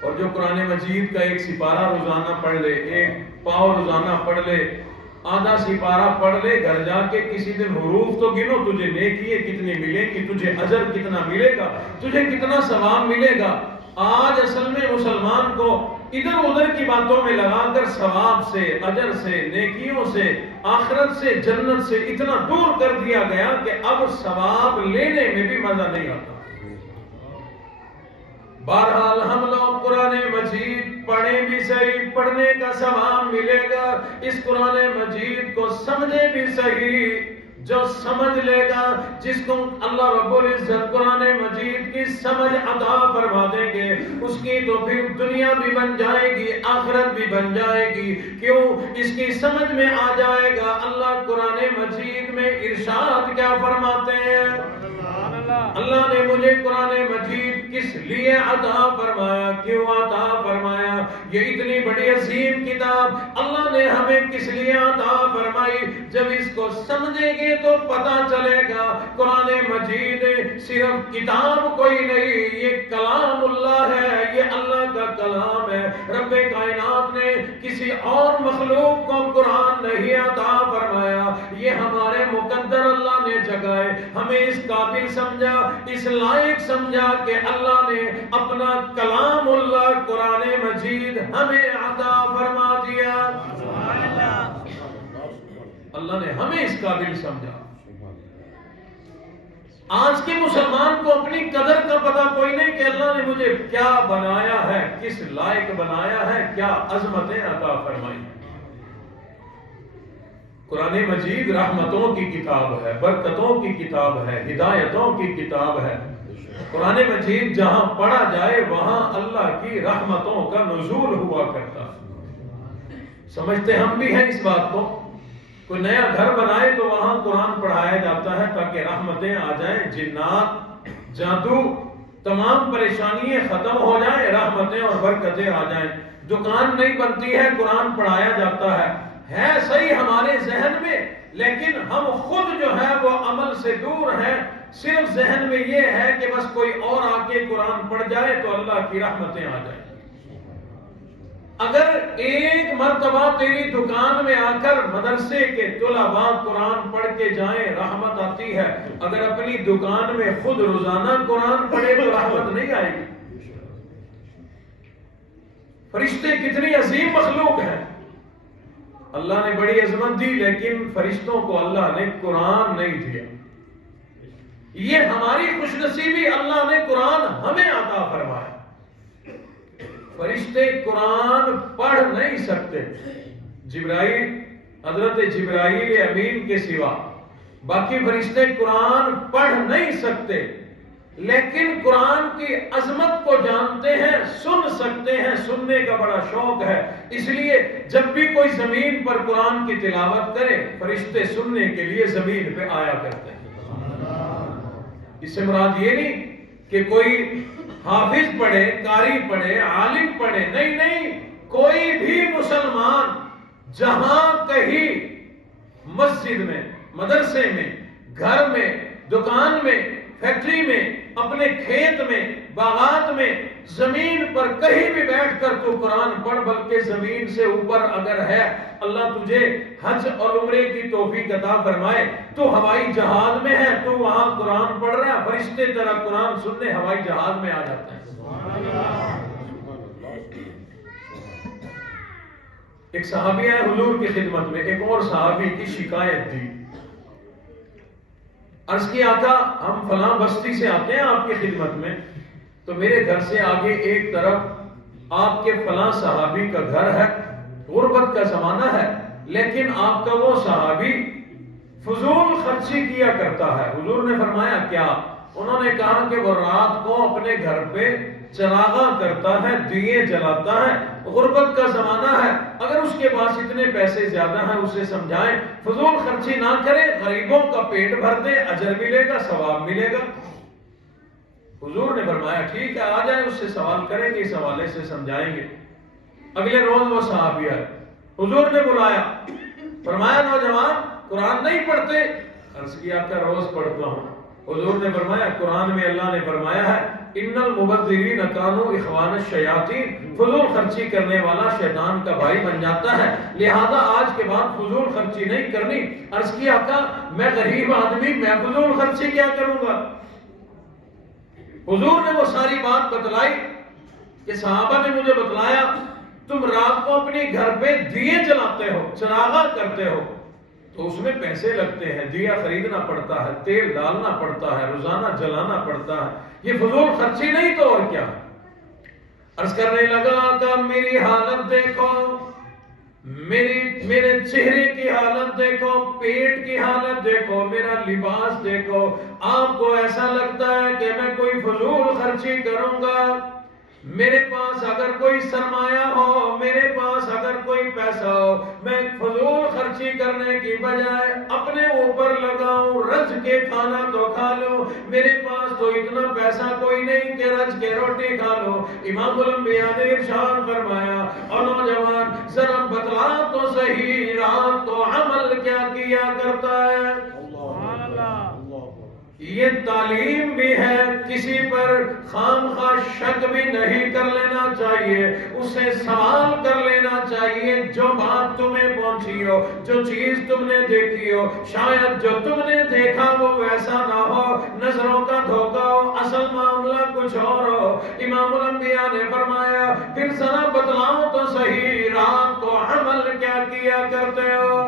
اور جو قرآن مجید کا ایک سپارہ روزانہ پڑھ لے، ایک پاؤ روزانہ پڑھ لے، آدھا سپارہ پڑھ لے، گھر جا کے کسی دن حروف تو گنو، تجھے نیکیاں کتنی ملے گی، تجھے اجر کتنا ملے گا، تجھے کتنا ثواب ملے گا. آج اصل میں مسلمان کو ادھر ادھر کی باتوں میں لگا کر ثواب سے، اجر سے، نیکیوں سے، آخرت سے، جنت سے اتنا دور کر دیا گیا کہ اب ثواب لینے میں بھی مزہ نہیں آتا. بہرحال ہم لوگ قرآن مجید پڑھیں بھی صحیح، پڑھنے کا ثواب ملے گا. اس قرآن مجید کو سمجھے بھی صحیح. جو سمجھ لے گا، جس کو اللہ رب العزت قرآن مجید کی سمجھ عطا فرما دیں گے، اس کی تو پھر دنیا بھی بن جائے گی، آخرت بھی بن جائے گی. کیوں؟ اس کی سمجھ میں آ جائے گا. اللہ قرآن مجید میں ارشاد کیا فرماتے ہیں؟ اللہ نے مجھے قرآن مجید کس لیے عطا فرمایا، کیوں عطا فرمایا؟ یہ اتنی بڑی عظیم کتاب اللہ نے ہمیں کس لیے عطا فرمائی؟ جب اس کو سمجھیں گے تو پتہ چلے گا قرآن مجید صرف کتاب کوئی نہیں، یہ کلام اللہ ہے، یہ اللہ کا کلام ہے. رب کائنات نے کسی اور مخلوق کو قرآن نہیں عطا فرمایا، یہ ہمارے مقدر اللہ نے جگائے. ہمیں اس قابل سمجھا، اس لائق سمجھا کہ اللہ نے اپنا کلام اللہ قرآن مجید ہمیں عطا فرما دیا. اللہ نے ہمیں اس قابل سمجھا. آج کے مسلمان کو اپنی قدر کا پتہ کوئی نہیں کہ اللہ نے مجھے کیا بنایا ہے، کس لائق بنایا ہے، کیا عظمتیں عطا فرمائی. قرآن مجید رحمتوں کی کتاب ہے، برکتوں کی کتاب ہے، ہدایتوں کی کتاب ہے. قرآن مجید جہاں پڑھا جائے وہاں اللہ کی رحمتوں کا نزول ہوا کرتا. سمجھتے ہم بھی ہیں اس بات کو. کوئی نیا گھر بنائے تو وہاں قرآن پڑھایا جاتا ہے تاکہ رحمتیں آ جائیں، جنات، جادو، تمام پریشانیاں ختم ہو جائیں، رحمتیں اور برکتیں آ جائیں. دکان نہیں بنتی ہے، قرآن پڑھایا جاتا ہے صحیح ہمارے ذہن میں، لیکن ہم خود جو ہے وہ عمل سے دور ہیں. صرف ذہن میں یہ ہے کہ بس کوئی اور آ کے قرآن پڑھ جائے تو اللہ کی رحمتیں آ جائیں. اگر ایک مرتبہ تیری دکان میں آ کر مدرسے کے طلباء قرآن پڑھ کے جائیں رحمت آتی ہے. اگر اپنی دکان میں خود روزانہ قرآن پڑھے تو رحمت نہیں آئے گی. فرشتے کتنی عظیم مخلوق ہیں، اللہ نے بڑی عظمت دی، لیکن فرشتوں کو اللہ نے قرآن نہیں دیا. یہ ہماری خوش نصیبی، اللہ نے قرآن ہمیں عطا فرمایا. فرشتے قرآن پڑھ نہیں سکتے. جبرائیل، حضرت جبرائیل امین کے سوا باقی فرشتے قرآن پڑھ نہیں سکتے، لیکن قرآن کی عظمت کو جانتے ہیں، سن سکتے ہیں، سننے کا بڑا شوق ہے. اس لیے جب بھی کوئی زمین پر قرآن کی تلاوت کرے فرشتے سننے کے لیے زمین پہ آیا کرتے ہیں. اس سے مراد یہ نہیں کہ کوئی حافظ پڑھے، قاری پڑھے، عالم پڑھے، نہیں، کوئی بھی مسلمان جہاں کہیں مسجد میں، مدرسے میں، گھر میں، دکان میں، فیکٹری میں، اپنے کھیت میں، باغات میں، زمین پر کہیں بھی بیٹھ کر تو قرآن پڑھ. بلکہ زمین سے اوپر اگر ہے، اللہ تجھے حج اور عمرے کی توفیق عطا فرمائے، تو ہوائی جہاز میں ہے، تو وہاں قرآن پڑھ رہا ہے، فرشتے تیرا قرآن سننے ہوائی جہاز میں آ جاتے ہیں. ایک صحابی ہے حضور کی خدمت میں، ایک اور صحابی کی شکایت تھی. عرض کی آقا ہم فلاں بستی سے آتے ہیں آپ کی خدمت میں، تو میرے گھر سے آگے ایک طرف آپ کے فلاں صحابی کا گھر ہے، غربت کا زمانہ ہے، لیکن آپ کا وہ صحابی فضول خرچی کیا کرتا ہے. حضور نے فرمایا کیا؟ انہوں نے کہا کہ وہ رات کو اپنے گھر پہ چراغاں کرتا ہے، دیے جلاتا ہے. غربت کا زمانہ ہے، اگر اس کے پاس اتنے پیسے زیادہ ہیں اسے سمجھائیں فضول خرچی نہ کرے، غریبوں کا پیٹ بھر دے، اجر ملے گا، ثواب ملے گا. حضور نے فرمایا ٹھیک ہے، آ جائیں، اس سے سوال کریں گے، اس حوالے سے سمجھائیں گے. اگلے روز وہ صحابی آئے. حضور نے بلایا، فرمایا نوجوان قرآن نہیں پڑھتے؟ عرض کیا کہ روز پڑھتا ہوں۔ حضور نے فرمایا قرآن میں اللہ نے فرمایا ہے ان المبذرین کانوا اخوان الشیاطین، فضول خرچی کرنے والا شیطان کا بھائی بن جاتا ہے، لہذا آج کے بعد فضول خرچی نہیں کرنی۔ عرض کیا آقا میں غریب آدمی، میں فضول خرچی کیا کروں گا؟ حضور نے وہ ساری بات بتلائی کہ صحابہ نے مجھے بتلایا تم رات کو اپنے گھر پہ دیے جلاتے ہو، چراغاں کرتے ہو، تو اس میں پیسے لگتے ہیں، دیا خریدنا پڑتا ہے، تیل ڈالنا پڑتا ہے، روزانہ جلانا پڑتا ہے، یہ فضول خرچی نہیں تو اور کیا؟ عرض کرنے لگا کہ میری حالت دیکھو، میرے چہرے کی حالت دیکھو، پیٹ کی حالت دیکھو، میرا لباس دیکھو، آپ کو ایسا لگتا ہے کہ میں کوئی فضول خرچی کروں گا؟ میرے پاس اگر کوئی سرمایہ ہو، میرے پاس اگر کوئی پیسہ ہو، میں فضول خرچی کرنے کی بجائے اپنے اوپر لگاؤں، رج کے کھانا تو کھا لوں، میرے پاس تو اتنا پیسہ کوئی نہیں کہ رج کے روٹی کھا لوں۔ امام الانبیاء نے ارشاد فرمایا اور نوجوان ذرا بتلا تو صحیح رات کو عمل کیا کیا کرتا ہے؟ یہ تعلیم بھی ہے، کسی پر خام خواہ شک بھی نہیں کر لینا چاہیے، اسے سوال کر لینا چاہیے۔ جو بات تمہیں پہنچی ہو، جو چیز تم نے دیکھی ہو، شاید جو تم نے دیکھا وہ ویسا نہ ہو، نظروں کا دھوکہ ہو، اصل معاملہ کچھ اور ہو۔ امام الانبیاء نے فرمایا پھر ذرا بتلاؤ تو صحیح رات کو عمل کیا کیا کرتے ہو؟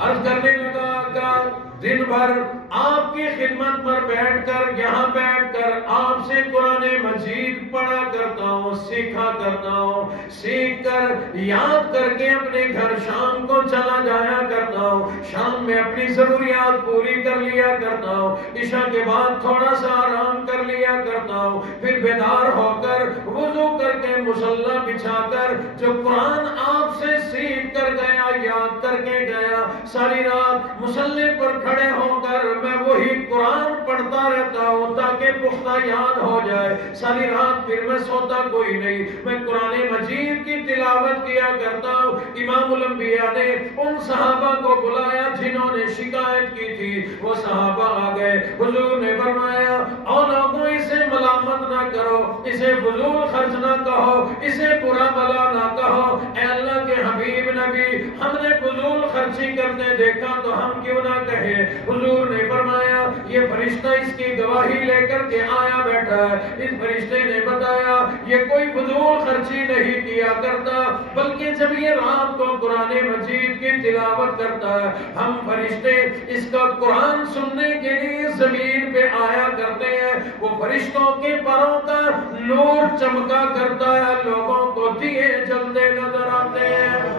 عرض کرنے لگا کہ دن بھر آپ کی خدمت پر بیٹھ کر، یہاں بیٹھ کر آپ سے قرآن مجید پڑھا کرتا ہوں، سیکھا کرتا ہوں، سیکھ کر یاد کر کے اپنے گھر شام کو چلا جایا کرتا ہوں، شام میں اپنی ضروریات پوری کر لیا کرتا ہوں، عشاء کے بعد تھوڑا سا آرام کر لیا کرتا ہوں، پھر بیدار ہو کر وضو کر کے مصلی بچھا کر جو قرآن آپ سے سیکھ کر گیا، یاد کر کے گیا، ساری رات مصلی پر کھڑے ہو کر میں وہی قرآن پڑھتا رہتا ہوں تاکہ پختہ یاد ہو جائے۔ ساری رات پھر میں سوتا کوئی نہیں، میں قرآن مجید کی تلاوت کیا کرتا ہوں۔ امام الانبیاء نے ان صحابہ کو بلایا جنہوں نے شکایت کی تھی، وہ صحابہ آ گئے، حضور نے فرمایا اور لوگوں اسے ملامت نہ کرو، اسے فضول خرچ نہ کہو، اسے برا بلا نہ کہو، اے اللہ کے حبیب نبی ہم نے فضول خرچی کرتے دیکھا تو ہم کیوں نہ کہیں؟ حضور نے فرمایا یہ فرشتہ اس کی گواہی لے کر کے آیا بیٹھا ہے، اس فرشتے نے بتایا یہ کوئی فضول خرچی نہیں کیا کرتا، بلکہ جب یہ رات کو قرآن مجید کی تلاوت کرتا ہے ہم فرشتے اس کا قرآن سننے کے لیے زمین پہ آیا کرتے ہیں، وہ فرشتوں کے پروں کا نور چمکا کرتا ہے، لوگوں کو دیے جلتے نظر آتے ہیں۔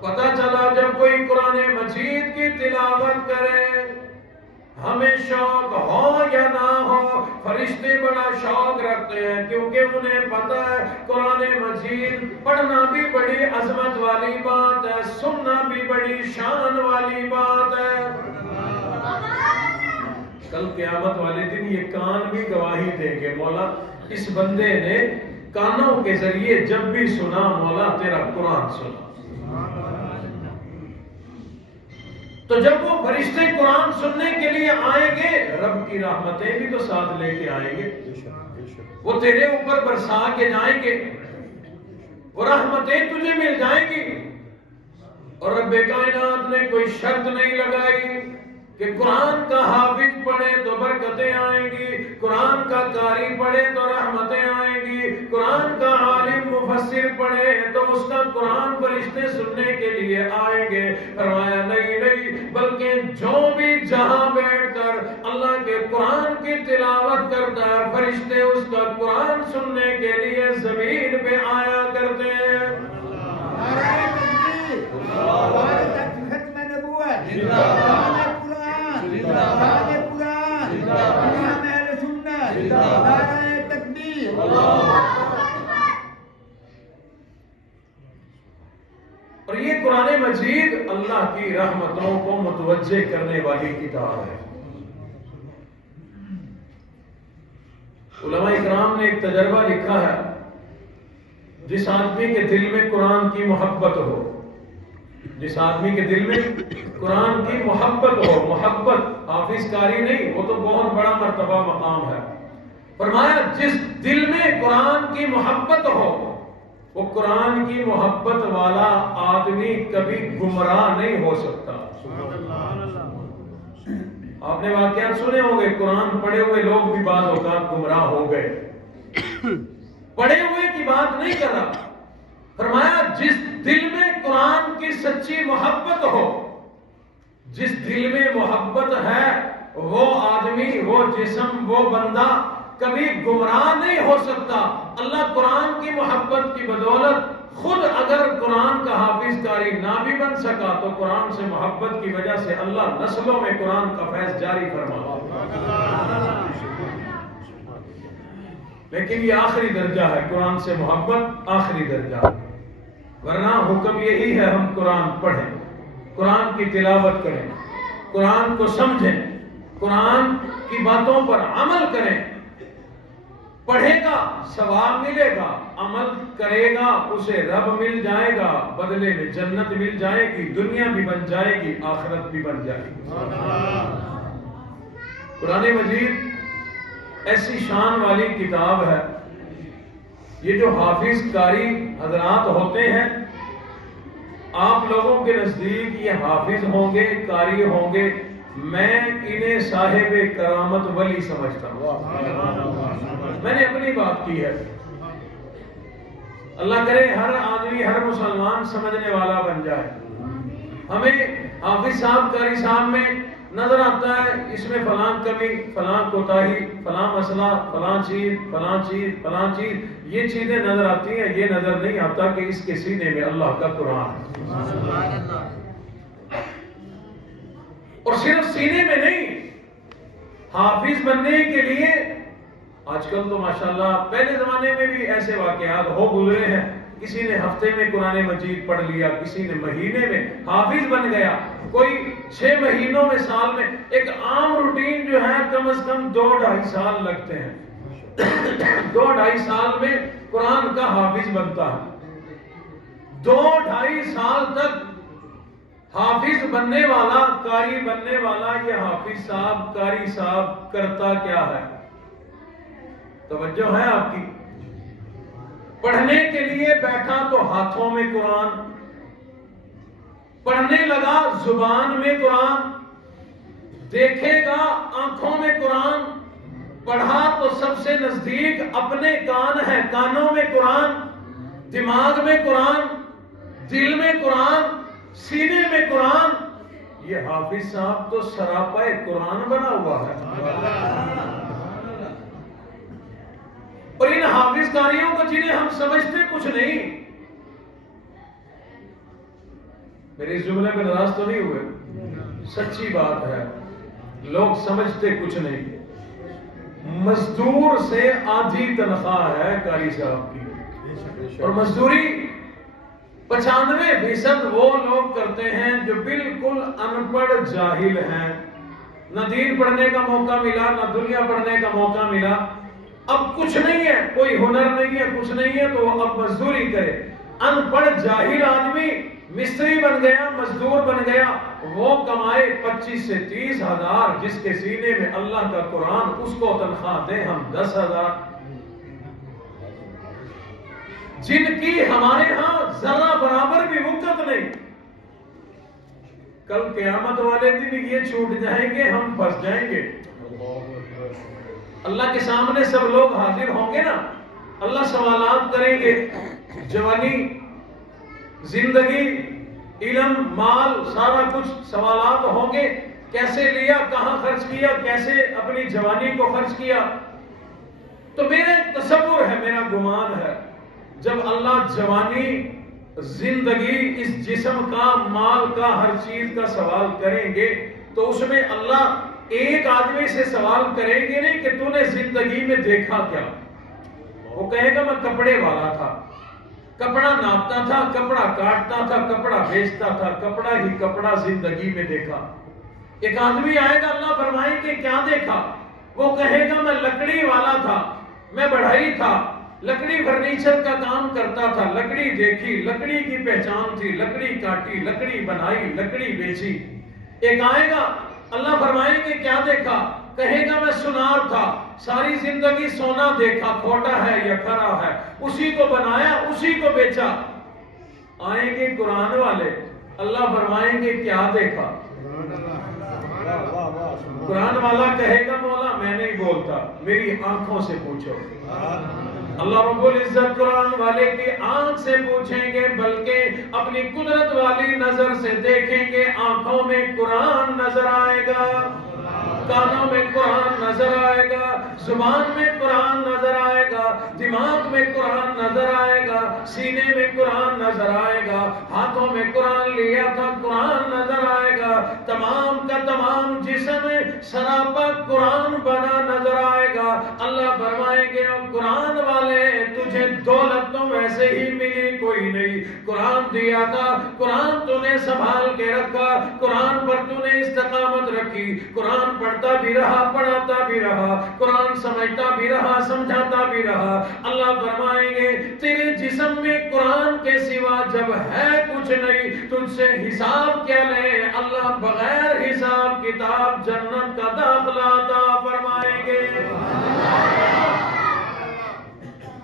پتہ چلا جب کوئی قرآن مجید کی تلاوت کرے، ہمیں شوق ہو یا نہ ہو، فرشتے بڑا شوق رکھتے ہیں، کیونکہ انہیں پتہ ہے قرآن مجید پڑھنا بھی بڑی عظمت والی بات ہے، سننا بھی بڑی شان والی بات ہے۔ کل قیامت والے دن یہ کان بھی گواہی دیں گے، مولا اس بندے نے کانوں کے ذریعے جب بھی سنا مولا تیرا قرآن سنا۔ تو جب وہ فرشتے قرآن سننے کے لیے آئیں گے، رب کی رحمتیں بھی تو ساتھ لے کے آئیں گے، وہ تیرے اوپر برسا کے جائیں گے، وہ رحمتیں تجھے مل جائیں گی۔ اور رب کائنات نے کوئی شرط نہیں لگائی کہ قرآن کا حافظ پڑھے تو برکتیں آئیں گی، قرآن کا قاری پڑھے تو رحمتیں آئیں گی، قرآن کا عالم مفسر پڑھے تو اس کا قرآن فرشتے سننے کے لیے آئیں گے۔ فرمایا نہیں نہیں، بلکہ جو بھی جہاں بیٹھ کر اللہ کے قرآن کی تلاوت کرتا ہے فرشتے اس کا قرآن سننے کے لیے زمین پہ آیا کرتے ہیں۔ اور یہ قرآن مجید اللہ کی رحمتوں کو متوجہ کرنے والی کتاب ہے۔ علماء اکرام نے ایک تجربہ لکھا ہے جس آدمی کے دل میں قرآن کی محبت ہو، جس آدمی کے دل میں قرآن کی محبت ہو، محبت حافظ کاری نہیں، وہ تو بہت بڑا مرتبہ مقام ہے. فرمایا جس دل میں قرآن کی محبت ہو، وہ قرآن کی محبت والا آدمی کبھی گمراہ نہیں ہو سکتا. آپ نے واقعات سنے ہوں گے، قرآن پڑھے ہوئے لوگ بھی بعض اوقات گمراہ ہو گئے. پڑھے ہوئے کی بات نہیں کر رہا. فرمایا جس دل میں قرآن کی سچی محبت ہو، جس دل میں محبت ہے، وہ آدمی، وہ جسم، وہ بندہ کبھی گمراہ نہیں ہو سکتا. اللہ قرآن کی محبت کی بدولت خود اگر قرآن کا حافظ کاری نہ بھی بن سکا تو قرآن سے محبت کی وجہ سے اللہ نسلوں میں قرآن کا فیض جاری فرما. لیکن یہ آخری درجہ ہے، قرآن سے محبت آخری درجہ. ورنہ حکم یہی ہے ہم قرآن پڑھیں، قرآن کی تلاوت کریں، قرآن کو سمجھیں، قرآن کی باتوں پر عمل کریں. پڑھے گا ثواب ملے گا، عمل کرے گا اسے رب مل جائے گا، بدلے میں جنت مل جائے گی، دنیا بھی بن جائے گی، آخرت بھی بن جائے گی. قرآن مجید ایسی شان والی کتاب ہے. یہ جو حافظ قاری حضرات ہوتے ہیں، آپ لوگوں کے نزدیک یہ حافظ ہوں گے، قاری ہوں گے، میں انہیں صاحب کرامت ولی سمجھتا ہوں. میں نے اپنی بات کی ہے. اللہ کرے ہر آدمی، ہر مسلمان سمجھنے والا بن جائے. ہمیں حافظ صاحب، قاری صاحب میں نظر آتا ہے اس میں فلاں کمی، فلاں کوتاہی، فلاں مسئلہ، فلاں چیز، فلاں چیز، فلاں چیز، یہ چیزیں نظر آتی ہیں. یہ نظر نہیں آتا کہ اس کے سینے میں اللہ کا قرآن ہے. اور صرف سینے میں نہیں، حافظ بننے کے لیے آج کل تو ماشاءاللہ، پہلے زمانے میں بھی ایسے واقعات ہو گزرے ہیں. کسی نے ہفتے میں قرآن مجید پڑھ لیا، کسی نے مہینے میں حافظ بن گیا، کوئی 6 مہینوں میں، سال میں. ایک عام روٹین جو ہے کم از کم 2-2.5 سال لگتے ہیں. 2-2.5 سال میں قرآن کا حافظ بنتا ہے. 2-2.5 سال تک حافظ بننے والا، قاری بننے والا، یہ حافظ صاحب، قاری صاحب کرتا کیا ہے؟ توجہ ہے آپ کی؟ پڑھنے کے لیے بیٹھا تو ہاتھوں میں قرآن، پڑھنے لگا زبان میں قرآن، دیکھے گا آنکھوں میں قرآن، پڑھا تو سب سے نزدیک اپنے کان ہے، کانوں میں قرآن، دماغ میں قرآن، دل میں قرآن، سینے میں قرآن. یہ حافظ صاحب تو سراپا قرآن بنا ہوا ہے. اور ان حافظ قاریوں کو جنہیں ہم سمجھتے کچھ نہیں، میرے اس جملے میں ناراض تو نہیں ہوئے، سچی بات ہے، لوگ سمجھتے کچھ نہیں. مزدور سے آدھی تنخواہ ہے قاری صاحب کی، اور مزدوری 95% وہ لوگ کرتے ہیں جو بالکل ان پڑھ جاہل ہیں. نہ دین پڑھنے کا موقع ملا، نہ دنیا پڑھنے کا موقع ملا. اب کچھ نہیں ہے، کوئی ہنر نہیں ہے، کچھ نہیں ہے، تو وہ اب مزدوری کرے. ان پڑھ جاہل آدمی مستری بن گیا، مزدور بن گیا، وہ کمائے 25 سے 30 ہزار، جس کے سینے میں اللہ کا قرآن، اس کو تنخواہ دیں ہم 10,000. جن کی ہمارے ہاں ذرہ برابر بھی وقت نہیں. کل قیامت والے دن یہ چھوٹ جائیں گے، ہم پھنس جائیں گے. اللہ کے سامنے سب لوگ حاضر ہوں گے نا، اللہ سوالات کریں گے. جوانی، زندگی، علم، مال، سارا کچھ سوالات ہوں گے. کیسے لیا، کہاں خرچ کیا، کیسے اپنی جوانی کو خرچ کیا. تو میرا تصور ہے، میرا گمان ہے، جب اللہ جوانی، زندگی، اس جسم کا، مال کا، ہر چیز کا سوال کریں گے تو اس میں اللہ ایک آدمی سے سوال کریں گے نہیں کہ تو نے زندگی میں دیکھا کیا. وہ کہے گا میں کپڑے والا تھا، کپڑا ناپتا تھا، کپڑا کاٹتا تھا، کپڑا بیچتا تھا، کپڑا ہی کپڑا زندگی میں دیکھا. ایک آدمی آئے گا، اللہ فرمائیں کہ کیا دیکھا؟ وہ کہے گا میں لکڑی والا تھا، میں بڑھئی تھا، لکڑی فرنیچر کا کام کرتا تھا، لکڑی دیکھی، لکڑی کی پہچان تھی، لکڑی کاٹی، لکڑی بنائی، لکڑی بیچی. ایک آئے گا، اللہ فرمائیں گے کیا دیکھا؟ کہے گا میں سونار تھا، ساری زندگی سونا دیکھا، کھوٹا ہے یا کھرا ہے، اسی کو بنایا، اسی کو بیچا. آئیں گے قرآن والے، اللہ فرمائیں گے کیا دیکھا؟ قرآن والا کہے گا مولا میں نہیں بولتا، میری آنکھوں سے پوچھو. اللہ رب العزت قرآن والے کی آنکھ سے پوچھیں گے، بلکہ اپنی قدرت والی نظر سے دیکھیں گے. آنکھوں میں قرآن نظر آئے گا، کانوں میں قرآن نظر آئے گا، زبان میں قرآن نظر آئے گا، دماغ میں قرآن نظر آئے گا، سینے میں قرآن نظر آئے گا، ہاتھوں میں قرآن لیا تھا قرآن نظر آئے گا. تمام کا تمام جسم سراپا قرآن بنا نظر آئے گا. اللہ فرمائیں گے قرآن والے تجھے دولت تو ویسے ہی ملی کوئی نہیں، قرآن دیا تھا، قرآن تو نے سنبھال کے رکھا، قرآن پر تو نے استقامت رکھی، قرآن پڑھتا بھی رہا، پڑھاتا بھی رہا، قرآن سمجھتا بھی رہا، سمجھاتا بھی رہا. اللہ فرمائیں گے تیرے جسم میں قرآن کے سوا جب ہے کچھ نہیں، تجھ سے حساب کیا لے؟ اللہ بغیر حساب کتاب جنت کا داخلہ عطا فرمائیں گے.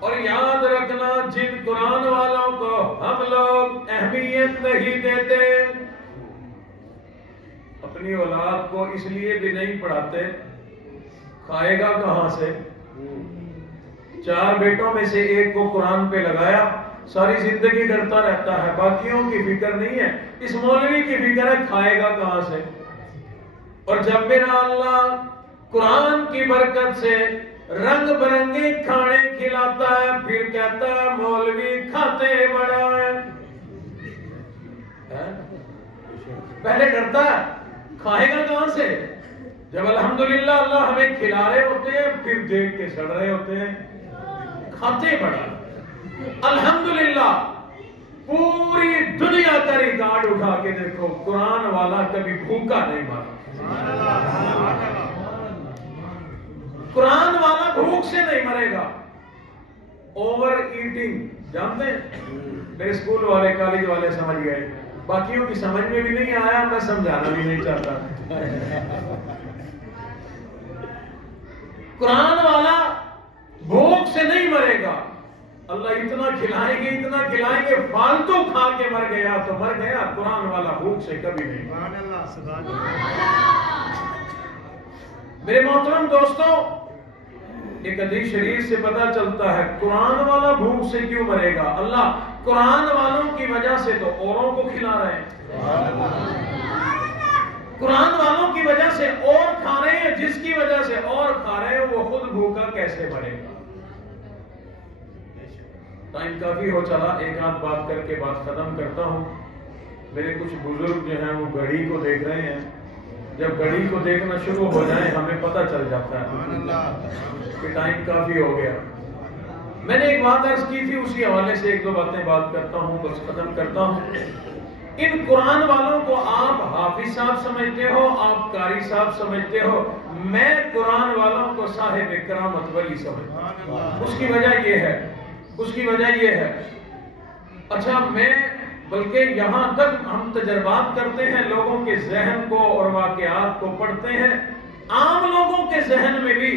اور یاد رکھنا جن قرآن والوں کو ہم لوگ اہمیت نہیں دیتے، اپنی اولاد کو اس لیے بھی نہیں پڑھاتے، کھائے گا کہاں سے؟ 4 بیٹوں میں سے ایک کو قرآن پہ لگایا، ساری زندگی ڈرتا رہتا ہے، باقیوں کی فکر نہیں ہے، اس مولوی کی فکر ہے کھائے گا کہاں سے. اور جب میرا اللہ قرآن کی برکت سے رنگ برنگے کھانے کھلاتا ہے، پھر کہتا ہے مولوی کھاتے بڑا ہے. پہلے ڈرتا ہے کھائے گا کہاں سے، جب الحمدللہ اللہ ہمیں کھلا رہے ہوتے ہیں پھر دیکھ کے سڑ رہے ہوتے ہیں. کھاتے بڑا الحمدللہ. پوری دنیا کا ریکارڈ اٹھا کے دیکھو، قرآن والا کبھی بھوکا نہیں مرا. قرآن والا بھوک سے نہیں مرے گا. اوور ایٹنگ جانتے ہیں؟ میرے اسکول والے کالج والے سمجھ گئے، باقیوں کی سمجھ میں بھی نہیں آیا، میں سمجھانا بھی نہیں چاہتا. قرآن والا بھوک سے نہیں مرے گا. اللہ اتنا کھلائیں گے، اتنا کھلائیں گے، فالتو کھا کے مر گیا تو مر گیا. قرآن والا بھوک سے کبھی نہیں. میرے محترم دوستوں، ایک حدیث شریف سے پتا چلتا ہے قرآن والا بھوک سے کیوں مرے گا. اللہ قرآن والوں کی وجہ سے تو اوروں کو کھلا رہے ہیں، قرآن والوں کی وجہ سے اور کھا رہے ہیں، جس کی وجہ سے اور کھا رہے ہیں وہ خود بھوکا کیسے مرے گا. ٹائم کافی ہو چلا، ایک آدھ بات کر کے بات ختم کرتا ہوں. میرے کچھ بزرگ جو ہیں وہ گھڑی کو دیکھ رہے ہیں. جب گھڑی کو دیکھنا شروع ہو جائیں ہمیں پتہ چل جاتا ہے کہ ٹائم کافی ہو گیا. میں نے ایک بات عرض کی تھی، اسی حوالے سے 1-2 باتیں بات کرتا ہوں، بس ختم کرتا ہوں. ان قرآن والوں کو آپ حافظ صاحب سمجھتے ہو، آپ قاری صاحب سمجھتے ہو، میں قرآن والوں کو صاحب کرامت ولی سمجھتا ہوں. اس کی وجہ یہ ہے اچھا میں بلکہ یہاں تک ہم تجربات کرتے ہیں، لوگوں کے ذہن کو اور واقعات کو پڑھتے ہیں. عام لوگوں کے ذہن میں بھی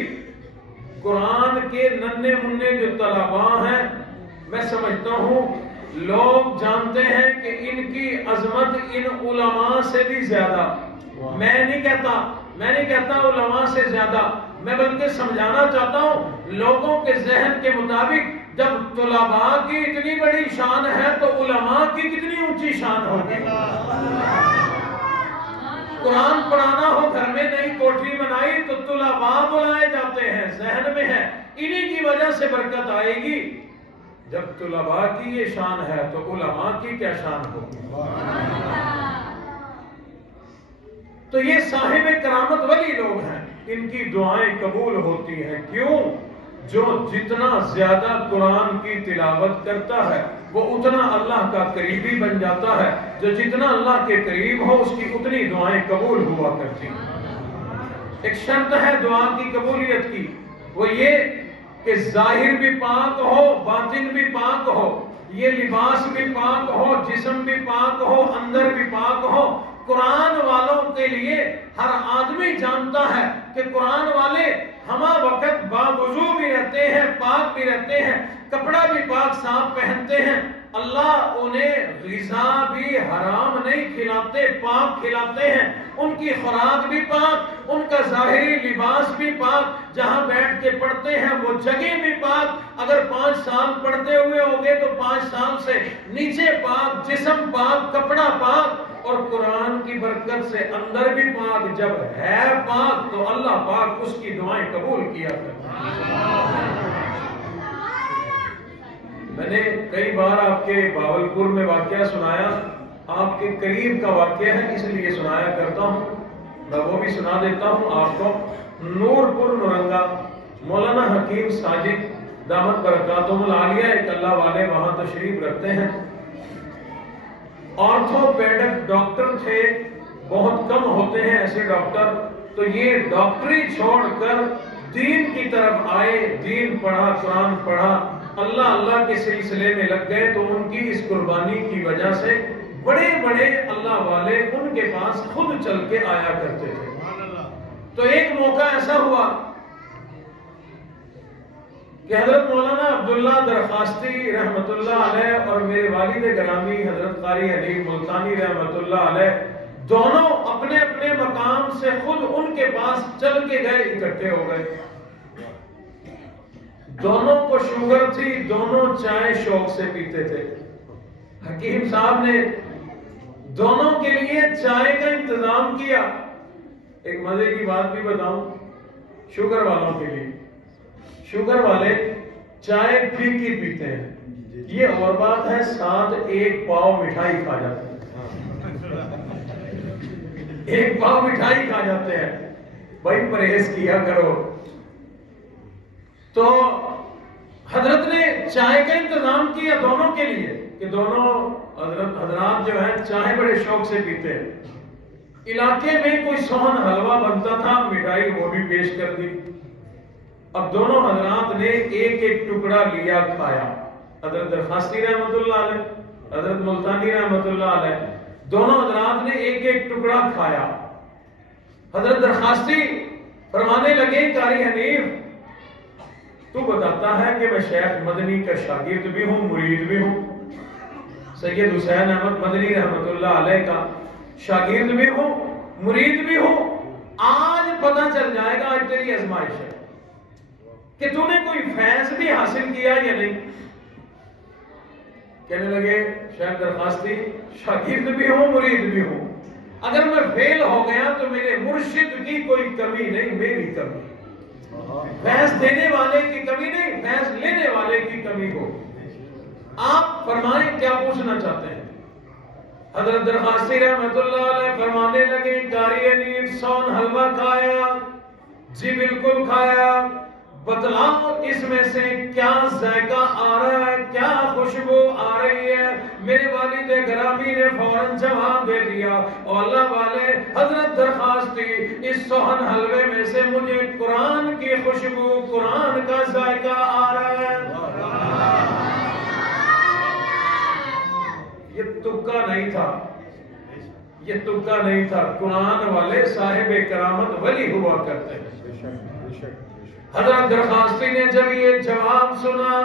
قرآن کے ننھے منھے جو طلباء ہیں، میں سمجھتا ہوں لوگ جانتے ہیں کہ ان کی عظمت ان علماء سے بھی زیادہ. میں نہیں کہتا علماء سے زیادہ، میں بلکہ سمجھانا چاہتا ہوں لوگوں کے ذہن کے مطابق جب طلباء کی اتنی بڑی شان ہے تو علماء کی کتنی اونچی شان ہوگی. قرآن پڑھانا ہو گھر میں نئی کوٹھی بنائی تو طلباء بلائے جاتے ہیں، ذہن میں ہے انہی کی وجہ سے برکت آئے گی. جب طلباء کی یہ شان ہے تو علماء کی کیا شان ہوگی. تو یہ صاحب کرامت ولی لوگ ہیں، ان کی دعائیں قبول ہوتی ہیں. کیوں؟ جو جتنا زیادہ قرآن کی تلاوت کرتا ہے وہ اتنا اللہ کا قریبی بن جاتا ہے. جو جتنا اللہ کے قریب ہو اس کی اتنی دعائیں قبول ہوا کرتی ہیں. ایک شرط ہے دعا کی قبولیت کی، وہ یہ کہ ظاہر بھی پاک ہو باطن بھی پاک ہو، یہ لباس بھی پاک ہو جسم بھی پاک ہو اندر بھی پاک ہو۔ قرآن والوں کے لیے ہر آدمی جانتا ہے کہ قرآن والے ہمہ وقت باوضو بھی رہتے ہیں، پاک بھی رہتے ہیں، کپڑا بھی پاک صاف پہنتے ہیں۔ اللہ انہیں غذا بھی حرام نہیں کھلاتے، پاک کھلاتے ہیں، ان کی خوراک بھی پاک، ان کا ظاہری لباس بھی پاک، جہاں بیٹھ کے پڑھتے ہیں وہ جگہ بھی پاک۔ اگر 5 سال پڑھتے ہوئے ہوگے تو 5 سال سے نیچے پاک، جسم پاک، کپڑا پاک، اور قرآن کی برکت سے اندر بھی پاک۔ جب ہے پاک تو اللہ پاک اس کی دعائیں قبول کیا کرتا ہے۔ میں نے کئی بار آپ کے باولپور میں واقعہ سنایا، آپ کے قریب کا واقعہ ہے اس لیے سنایا کرتا ہوں، میں وہ بھی سنا دیتا ہوں آپ کو۔ نورپور نورنگا مولانا حکیم ساجد دامت برکاتہم العالیہ ایک اللہ والے وہاں تشریف رکھتے ہیں۔ آرتھوپیڈک ڈاکٹر تھے، بہت کم ہوتے ہیں ایسے ڈاکٹر، تو یہ ڈاکٹری چھوڑ کر دین کی طرف آئے، دین پڑھا، قرآن پڑھا، اللہ کے سلسلے میں لگ گئے۔ تو ان کی اس قربانی کی وجہ سے بڑے بڑے اللہ والے ان کے پاس خود چل کے آیا کرتے تھے۔ تو ایک موقع ایسا ہوا کہ حضرت مولانا عبداللہ درخواستی رحمت اللہ علیہ اور میرے والد گرامی حضرت قاری حنیف ملتانی رحمت اللہ علیہ دونوں اپنے اپنے مقام سے خود ان کے پاس چل کے گئے، اکٹھے ہو گئے۔ دونوں کو شوگر تھی، دونوں چائے شوق سے پیتے تھے۔ حکیم صاحب نے دونوں کے لیے چائے کا انتظام کیا۔ ایک مزے کی بات بھی بتاؤں شوگر والوں کے لیے، شوگر والے چائے پھیکی پیتے ہیں، یہ اور بات ہے، ساتھ ایک پاؤ مٹھائی کھا جاتے ہیں، ایک پاؤ مٹھائی کھا جاتے ہیں۔ بھائی پرہیز کیا کرو۔ تو حضرت نے چائے کا انتظام کیا دونوں کے لیے کہ دونوں حضرات جو ہیں چائے بڑے شوق سے پیتے ہیں۔ علاقے میں کوئی سوہن حلوہ بنتا تھا، مٹھائی وہ بھی پیش کر دی۔ اب دونوں حضرات نے ایک ایک ٹکڑا لیا، کھایا۔ حضرت درخواستی رحمت اللہ علیہ، حضرت ملتانی رحمت اللہ علیہ، دونوں حضرات نے ایک ایک ٹکڑا کھایا۔ حضرت درخواستی فرمانے لگے، قاری حنیف تو بتاتا ہے کہ میں شیخ مدنی کا شاگرد بھی ہوں، مرید بھی ہوں، سید حسین احمد مدنی رحمت اللہ علیہ کا شاگرد بھی ہوں، مرید بھی ہوں، آج پتہ چل جائے گا، آج تیری آزمائش ہے کہ تو نے کوئی فیض بھی حاصل کیا یا نہیں۔ کہنے لگے شیخ درخواستی شاگرد بھی ہوں، مرید بھی ہوں، اگر میں فیل ہو گیا تو میرے مرشد کی کوئی کمی نہیں، میری کمی، فیض دینے والے کی کمی نہیں، فیض لینے والے کی کمی ہو۔ آپ فرمائیں کیا پوچھنا چاہتے ہیں؟ حضرت درخواستی رحمت اللہ علیہ فرمانے لگے، قاری حنیف سون حلوہ کھایا؟ جی بالکل کھایا۔ بتلاؤ اس میں سے کیا ذائقہ آ رہا ہے، کیا خوشبو آ رہی ہے؟ میرے والد گرامی نے فوراً جواب دے دیا، اور اللہ والے حضرت درخواستی اس سوہن حلوے میں سے مجھے قرآن کی خوشبو، قرآن کا ذائقہ آ رہا ہے۔ یہ تکا نہیں تھا، یہ تکا نہیں تھا، قرآن والے صاحب کرامت ولی ہوا کرتے ہیں۔ حضرت درخواستی نے جب یہ جواب سنا،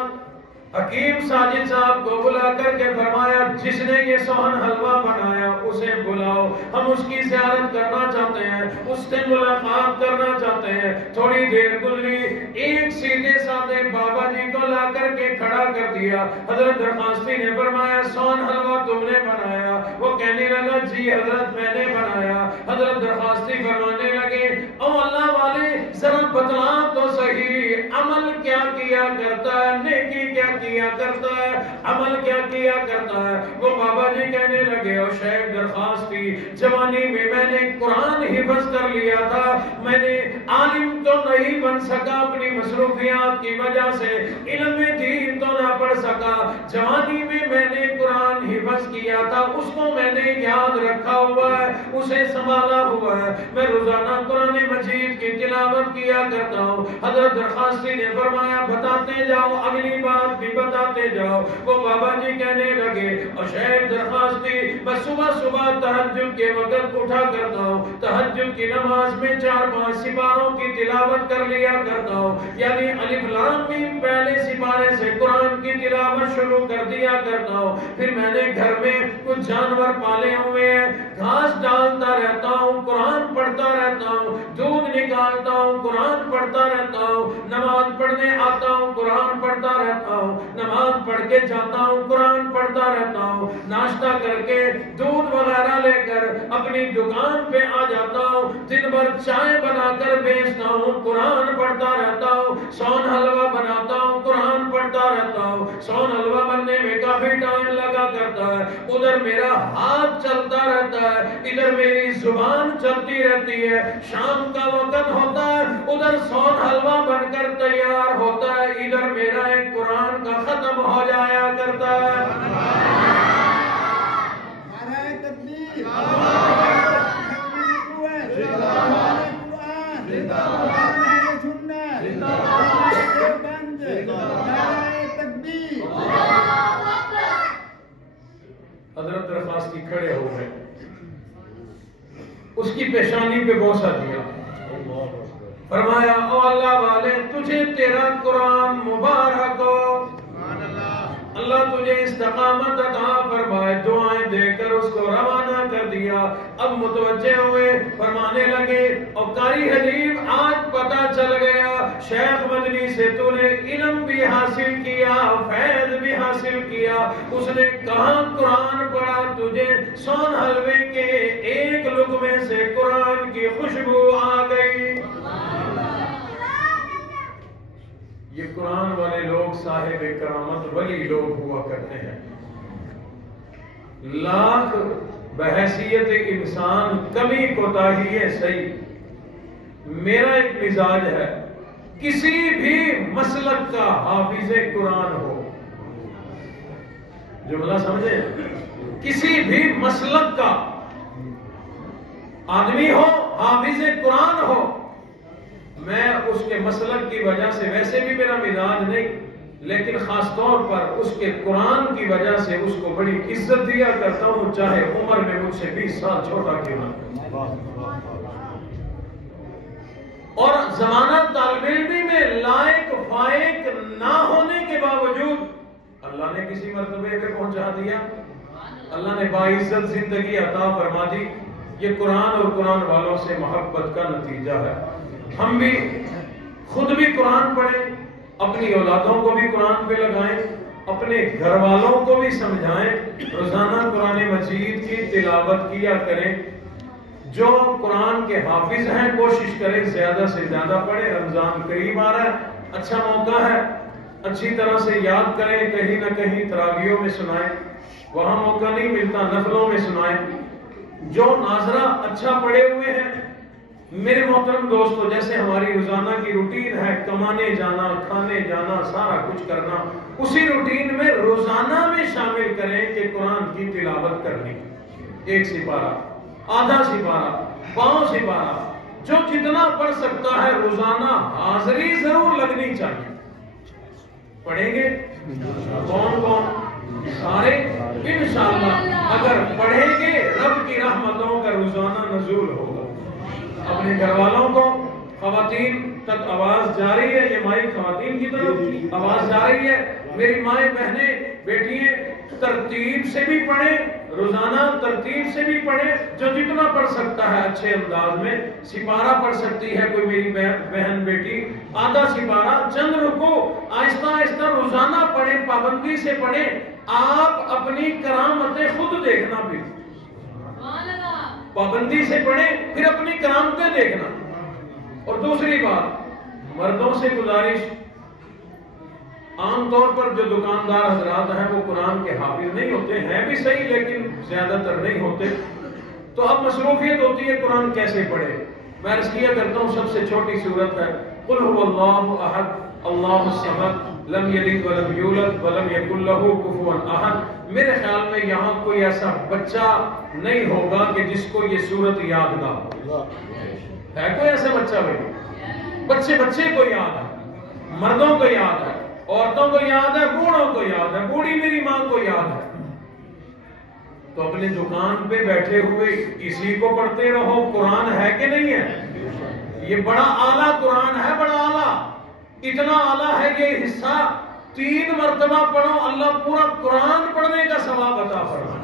حکیم ساجد صاحب کو بلا کر کے فرمایا، جس نے یہ سوہن حلوہ بنایا اسے بلاؤ، ہم اس کی زیارت کرنا چاہتے ہیں، اس سے ملاقات کرنا چاہتے ہیں۔ تھوڑی دیر گزری، ایک سیدھے سادے بابا جی کو لا کر کے کھڑا کر دیا۔ حضرت درخواستی نے فرمایا، سوہن حلوہ تم نے بنایا؟ وہ کہنے لگا، جی حضرت میں نے بنایا۔ حضرت درخواستی فرمانے لگے، او اللہ والے ذرا بتلا تو صحیح، عمل کیا کیا کرتا ہے، نیکی کیا کیا کرتا ہے، عمل کیا کیا کرتا ہے؟ وہ بابا جی کہنے لگے، اور شیخ درخواستی جوانی میں نے قرآن حفظ کر لیا تھا، میں نے عالم تو نہیں بن سکا اپنی مصروفیات کی وجہ سے، علم دین تو نہ پڑھ سکا، جوانی میں نے قرآن حفظ حفظ کیا تھا اس کو میں نے یاد رکھا ہوا ہے، اسے سنبھالا ہوا ہے، میں روزانہ قرآن مجید کی تلاوت کیا کرتا ہوں۔ حضرت درخواستی نے فرمایا بتاتے جاؤ، اگلی بات بھی بتاتے جاؤ۔ وہ بابا جی کہنے لگے اور شیخ درخواستی میں صبح صبح تہجد کے وقت اٹھا کرتا ہوں، تہجد کی نماز میں 4-5 سپاروں کی تلاوت کر لیا کرتا ہوں، یعنی الف لام میم پہلے سپارے سے قرآن کی تلاوت شروع کر دیا کرتا ہوں۔ پھر میں نے گھر میں کچھ جانور پالے ہوئے ہیں، گھاس ڈالتا رہتا ہوں، قرآن پڑھتا رہتا ہوں، دودھ نکالتا ہوں، قرآن پڑھتا رہتا ہوں، نماز پڑھنے آتا ہوں، قرآن پڑھتا رہتا ہوں، نماز پڑھ کے جاتا ہوں، قرآن پڑھتا رہتا ہوں، ناشتہ کر کے دودھ وغیرہ لے کر اپنی دکان پہ آ جاتا ہوں، دن بھر چائے بنا کر بیچتا ہوں، قرآن پڑھتا رہتا ہوں، سون حلوہ بناتا ہوں، قرآن پڑھتا رہتا ہوں۔ سون حلوہ بننے میں کافی ٹائم لگا کرتا ہے، ادھر میرا ہاتھ چلتا رہتا ہے، ادھر میری زبان چلتی رہتی ہے، شام کا وقت ہوتا ہے، ادھر سون حلوہ بن کر تیار ہوتا ہے، ادھر میرا ایک قرآن کا ختم ہو جایا کرتا ہے۔ نعرہ تکبیر، حضرت درخواستی کھڑے ہو گئے، اس کی پیشانی پہ بوسہ دیا، فرمایا او اللہ والے تجھے تیرا قرآن مبارک ہو، اللہ تجھے استقامت عطا فرمائے۔ دعائیں دے کر اس کو روانہ کر دیا۔ اب متوجہ ہوئے، فرمانے لگے اور قاری حبیب آج پتہ چل گیا شیخ مدنی سے تو نے علم بھی حاصل کیا، فیض بھی حاصل کیا۔ اس نے کہاں قرآن پڑھا، تجھے سون حلوے کے ایک لقمے سے قرآن کی خوشبو آ گئی۔ یہ قرآن والے لوگ صاحب کرامت ولی لوگ ہوا کرتے ہیں۔ لاکھ بحیثیت انسان کمی کوتاہی ہے صحیح، میرا ایک مزاج ہے کسی بھی مسلک کا حافظ قرآن ہو، جملہ سمجھے، کسی بھی مسلک کا آدمی ہو، حافظ قرآن ہو، میں اس کے مسلک کی وجہ سے، ویسے بھی میرا مزاج نہیں، لیکن خاص طور پر اس کے قرآن کی وجہ سے اس کو بڑی عزت دیا کرتا ہوں، چاہے عمر میں مجھ سے 20 سال چھوٹا کیوں نہ۔ اور زمانہ طالب علمی میں لائق فائق نہ ہونے کے باوجود اللہ نے کسی مرتبے پہ پہنچا دیا، اللہ نے باعزت زندگی عطا فرما دی۔ یہ قرآن اور قرآن والوں سے محبت کا نتیجہ ہے۔ ہم بھی خود بھی قرآن پڑھیں، اپنی اولادوں کو بھی قرآن پہ لگائیں، اپنے گھر والوں کو بھی سمجھائیں، روزانہ قرآن مجید کی تلاوت کیا کریں۔ جو قرآن کے حافظ ہیں کوشش کریں زیادہ سے زیادہ پڑھیں۔ رمضان قریب آ رہا ہے، اچھا موقع ہے، اچھی طرح سے یاد کریں، کہیں نہ کہیں تراویحوں میں سنائیں، وہاں موقع نہیں ملتا نفلوں میں سنائیں۔ جو ناظرہ اچھا پڑھے ہوئے ہیں، میرے محترم دوستو، جیسے ہماری روزانہ کی روٹین ہے کمانے جانا، کھانے جانا، سارا کچھ کرنا، اسی روٹین میں روزانہ میں شامل کریں کہ قرآن کی تلاوت کرنی، 1 سپارہ، آدھا سپارہ، 5 سپارہ، جو جتنا پڑھ سکتا ہے روزانہ حاضری ضرور لگنی چاہیے۔ پڑھیں گے کون کون؟ سارے انشاءاللہ اگر پڑھیں گے رب کی رحمتوں کا روزانہ نزول ہوگا۔ اپنے گھر والوں کو، خواتین تک آواز جاری ہے، یہ مائک خواتین کی طرف آواز جاری ہے، میری مائیں بہنیں بیٹیاں ترتیب سے بھی پڑھیں، روزانہ ترتیب سے بھی پڑھیں، جو جتنا پڑھ سکتا ہے اچھے انداز میں۔ سپارہ پڑھ سکتی ہے کوئی میری بہن بیٹی، آدھا سپارہ، چند رکوع، آہستہ آہستہ روزانہ پڑھیں، پابندی سے پڑھیں۔ آپ اپنی کرامتیں خود دیکھنا، بھی پابندی سے پڑھیں، پھر اپنی کرامتیں دیکھنا۔ اور دوسری بات، مردوں سے گزارش، عام طور پر جو دکاندار حضرات ہیں وہ قرآن کے حافظ نہیں ہوتے ہیں، بھی صحیح لیکن زیادہ تر نہیں ہوتے، تو اب مصروفیت ہوتی ہے قرآن کیسے پڑھے۔ میں عرض کیا کرتا ہوں سب سے چھوٹی صورت ہے قل هو اللہ احد اللہ الصمد لم یلد ولم یولد ولم یکن لہ کفوا احد۔ میرے خیال میں یہاں کوئی ایسا بچہ نہیں ہوگا کہ جس کو یہ سورت یاد نہ ہو. ہے کوئی ایسا بچہ بھائی؟ بچے کو یاد ہے، مردوں کو یاد ہے، عورتوں کو یاد ہے، بوڑھوں کو یاد ہے، بوڑھی میری ماں کو یاد ہے. تو اپنے دکان پہ بیٹھے ہوئے اسی کو پڑھتے رہو. قرآن ہے کہ نہیں ہے؟ یہ بڑا اعلیٰ قرآن ہے، بڑا اعلیٰ. اتنا اعلیٰ ہے یہ حصہ 3 مرتبہ پڑھو، اللہ پورا قرآن پڑھنے کا ثواب عطا فرمائے.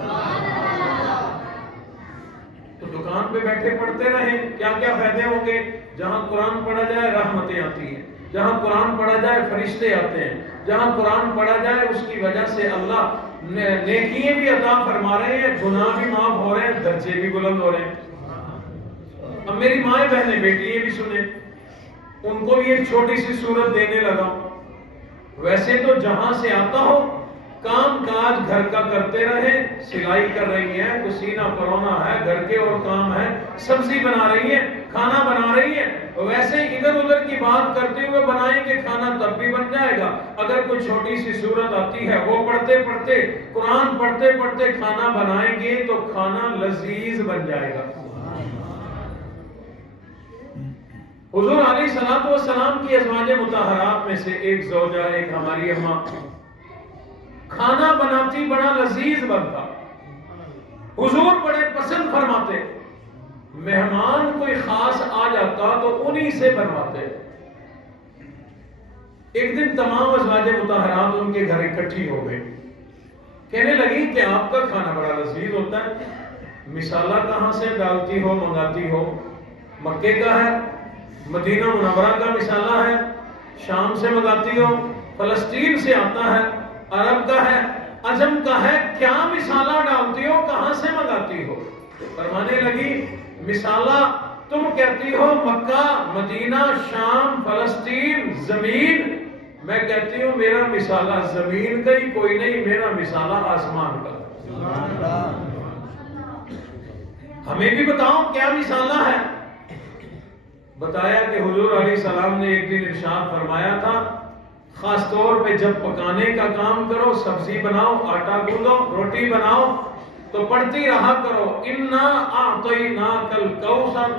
تو دکان پہ بیٹھے پڑھتے رہیں، کیا کیا فائدے ہوں گے؟ جہاں قرآن پڑھا جائے رحمتیں آتی ہیں، جہاں قرآن پڑھا جائے فرشتے آتے ہیں، جہاں قرآن پڑھا جائے اس کی وجہ سے اللہ نیکیاں بھی عطا فرما رہے ہیں، گناہ بھی معاف ہو رہے ہیں، درجے بھی بلند ہو رہے ہیں. اب میری مائیں بہنیں بیٹی بھی سنیں، ان کو بھی ایک چھوٹی سی صورت دینے لگا. ویسے تو جہاں سے آتا ہو کام کاج گھر کا کرتے رہے، سلائی کر رہی ہیں، کسینہ پرونا ہے، گھر کے اور کام ہے، سبزی بنا رہی ہیں، کھانا بنا رہی ہیں. ویسے ادھر ادھر کی بات کرتے ہوئے بنائیں گے کھانا تب بھی بن جائے گا. اگر کوئی چھوٹی سی صورت آتی ہے وہ پڑھتے پڑھتے قرآن پڑھتے پڑھتے کھانا بنائیں گے تو کھانا لذیذ بن جائے گا. حضور علیہ الصلوۃ والسلام کی ازواج مطہرات میں سے ایک زوجہ، ایک ہماری اماں، کھانا بناتی بڑا لذیذ بنتا. حضور بڑے پسند فرماتے، مہمان کوئی خاص آ جاتا تو انہی سے بنواتے. ایک دن تمام ازواج مطہرات ان کے گھر اکٹھی ہو گئی، کہنے لگی کہ آپ کا کھانا بڑا لذیذ ہوتا ہے، مسالہ کہاں سے ڈالتی ہو، منگاتی ہو؟ مکے کا ہے، مدینہ منورہ کا مسالہ ہے، شام سے منگاتی ہو، فلسطین سے آتا ہے، عرب کا ہے، عجم کا ہے، کیا مسالہ ڈالتی ہو، کہاں سے منگاتی ہو؟ فرمانے لگی مسالہ تم کہتی ہو مکہ، مدینہ، شام، فلسطین، زمین، میں کہتی ہوں میرا مسالہ زمین کا ہی کوئی نہیں، میرا مسالہ آسمان کا. ہمیں بھی بتاؤ کیا مسالہ ہے. بتایا کہ حضور علیہ السلام نے ایک دن ارشاد فرمایا تھا، خاص طور پہ جب پکانے کا کام کرو، سبزی بناؤ، آٹا گوندو، روٹی بناؤ تو پڑھتی رہا کرو، اِنَّا أَعْطَيْنَاكَ الْكَوْثَرَ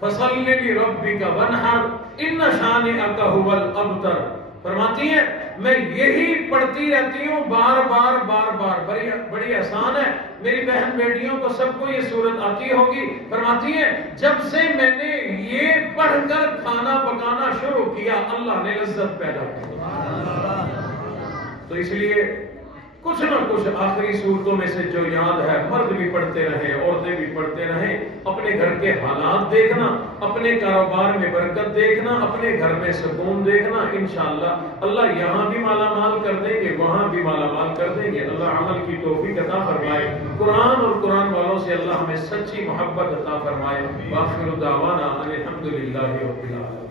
فَصَلِّ لِرَبِّكَ وَانْحَرْ إِنَّ شَانِئَكَ هُوَ الْأَبْتَرُ. فرماتی ہیں میں یہی پڑھتی رہتی ہوں بار بار بار بار. بڑی آسان ہے، میری بہن بیٹیوں کو سب کو یہ صورت آتی ہوگی. فرماتی ہیں جب سے میں نے یہ پڑھ کر کھانا پکانا شروع کیا اللہ نے لذت پیدا کی. تو اس لیے کچھ نہ کچھ آخری صورتوں میں سے جو یاد ہے مرد بھی پڑھتے رہیں، عورتیں بھی پڑھتے رہیں. اپنے گھر کے حالات دیکھنا، اپنے کاروبار میں برکت دیکھنا، اپنے گھر میں سکون دیکھنا. انشاءاللہ اللہ یہاں بھی مالا مال کر دیں گے، وہاں بھی مالا مال کر دیں گے. اللہ عمل کی توفیق عطا فرمائے. قرآن اور قرآن والوں سے اللہ ہمیں سچی محبت عطا فرمائے. وآخر دعوانا ان الحمد للہ رب العالمین.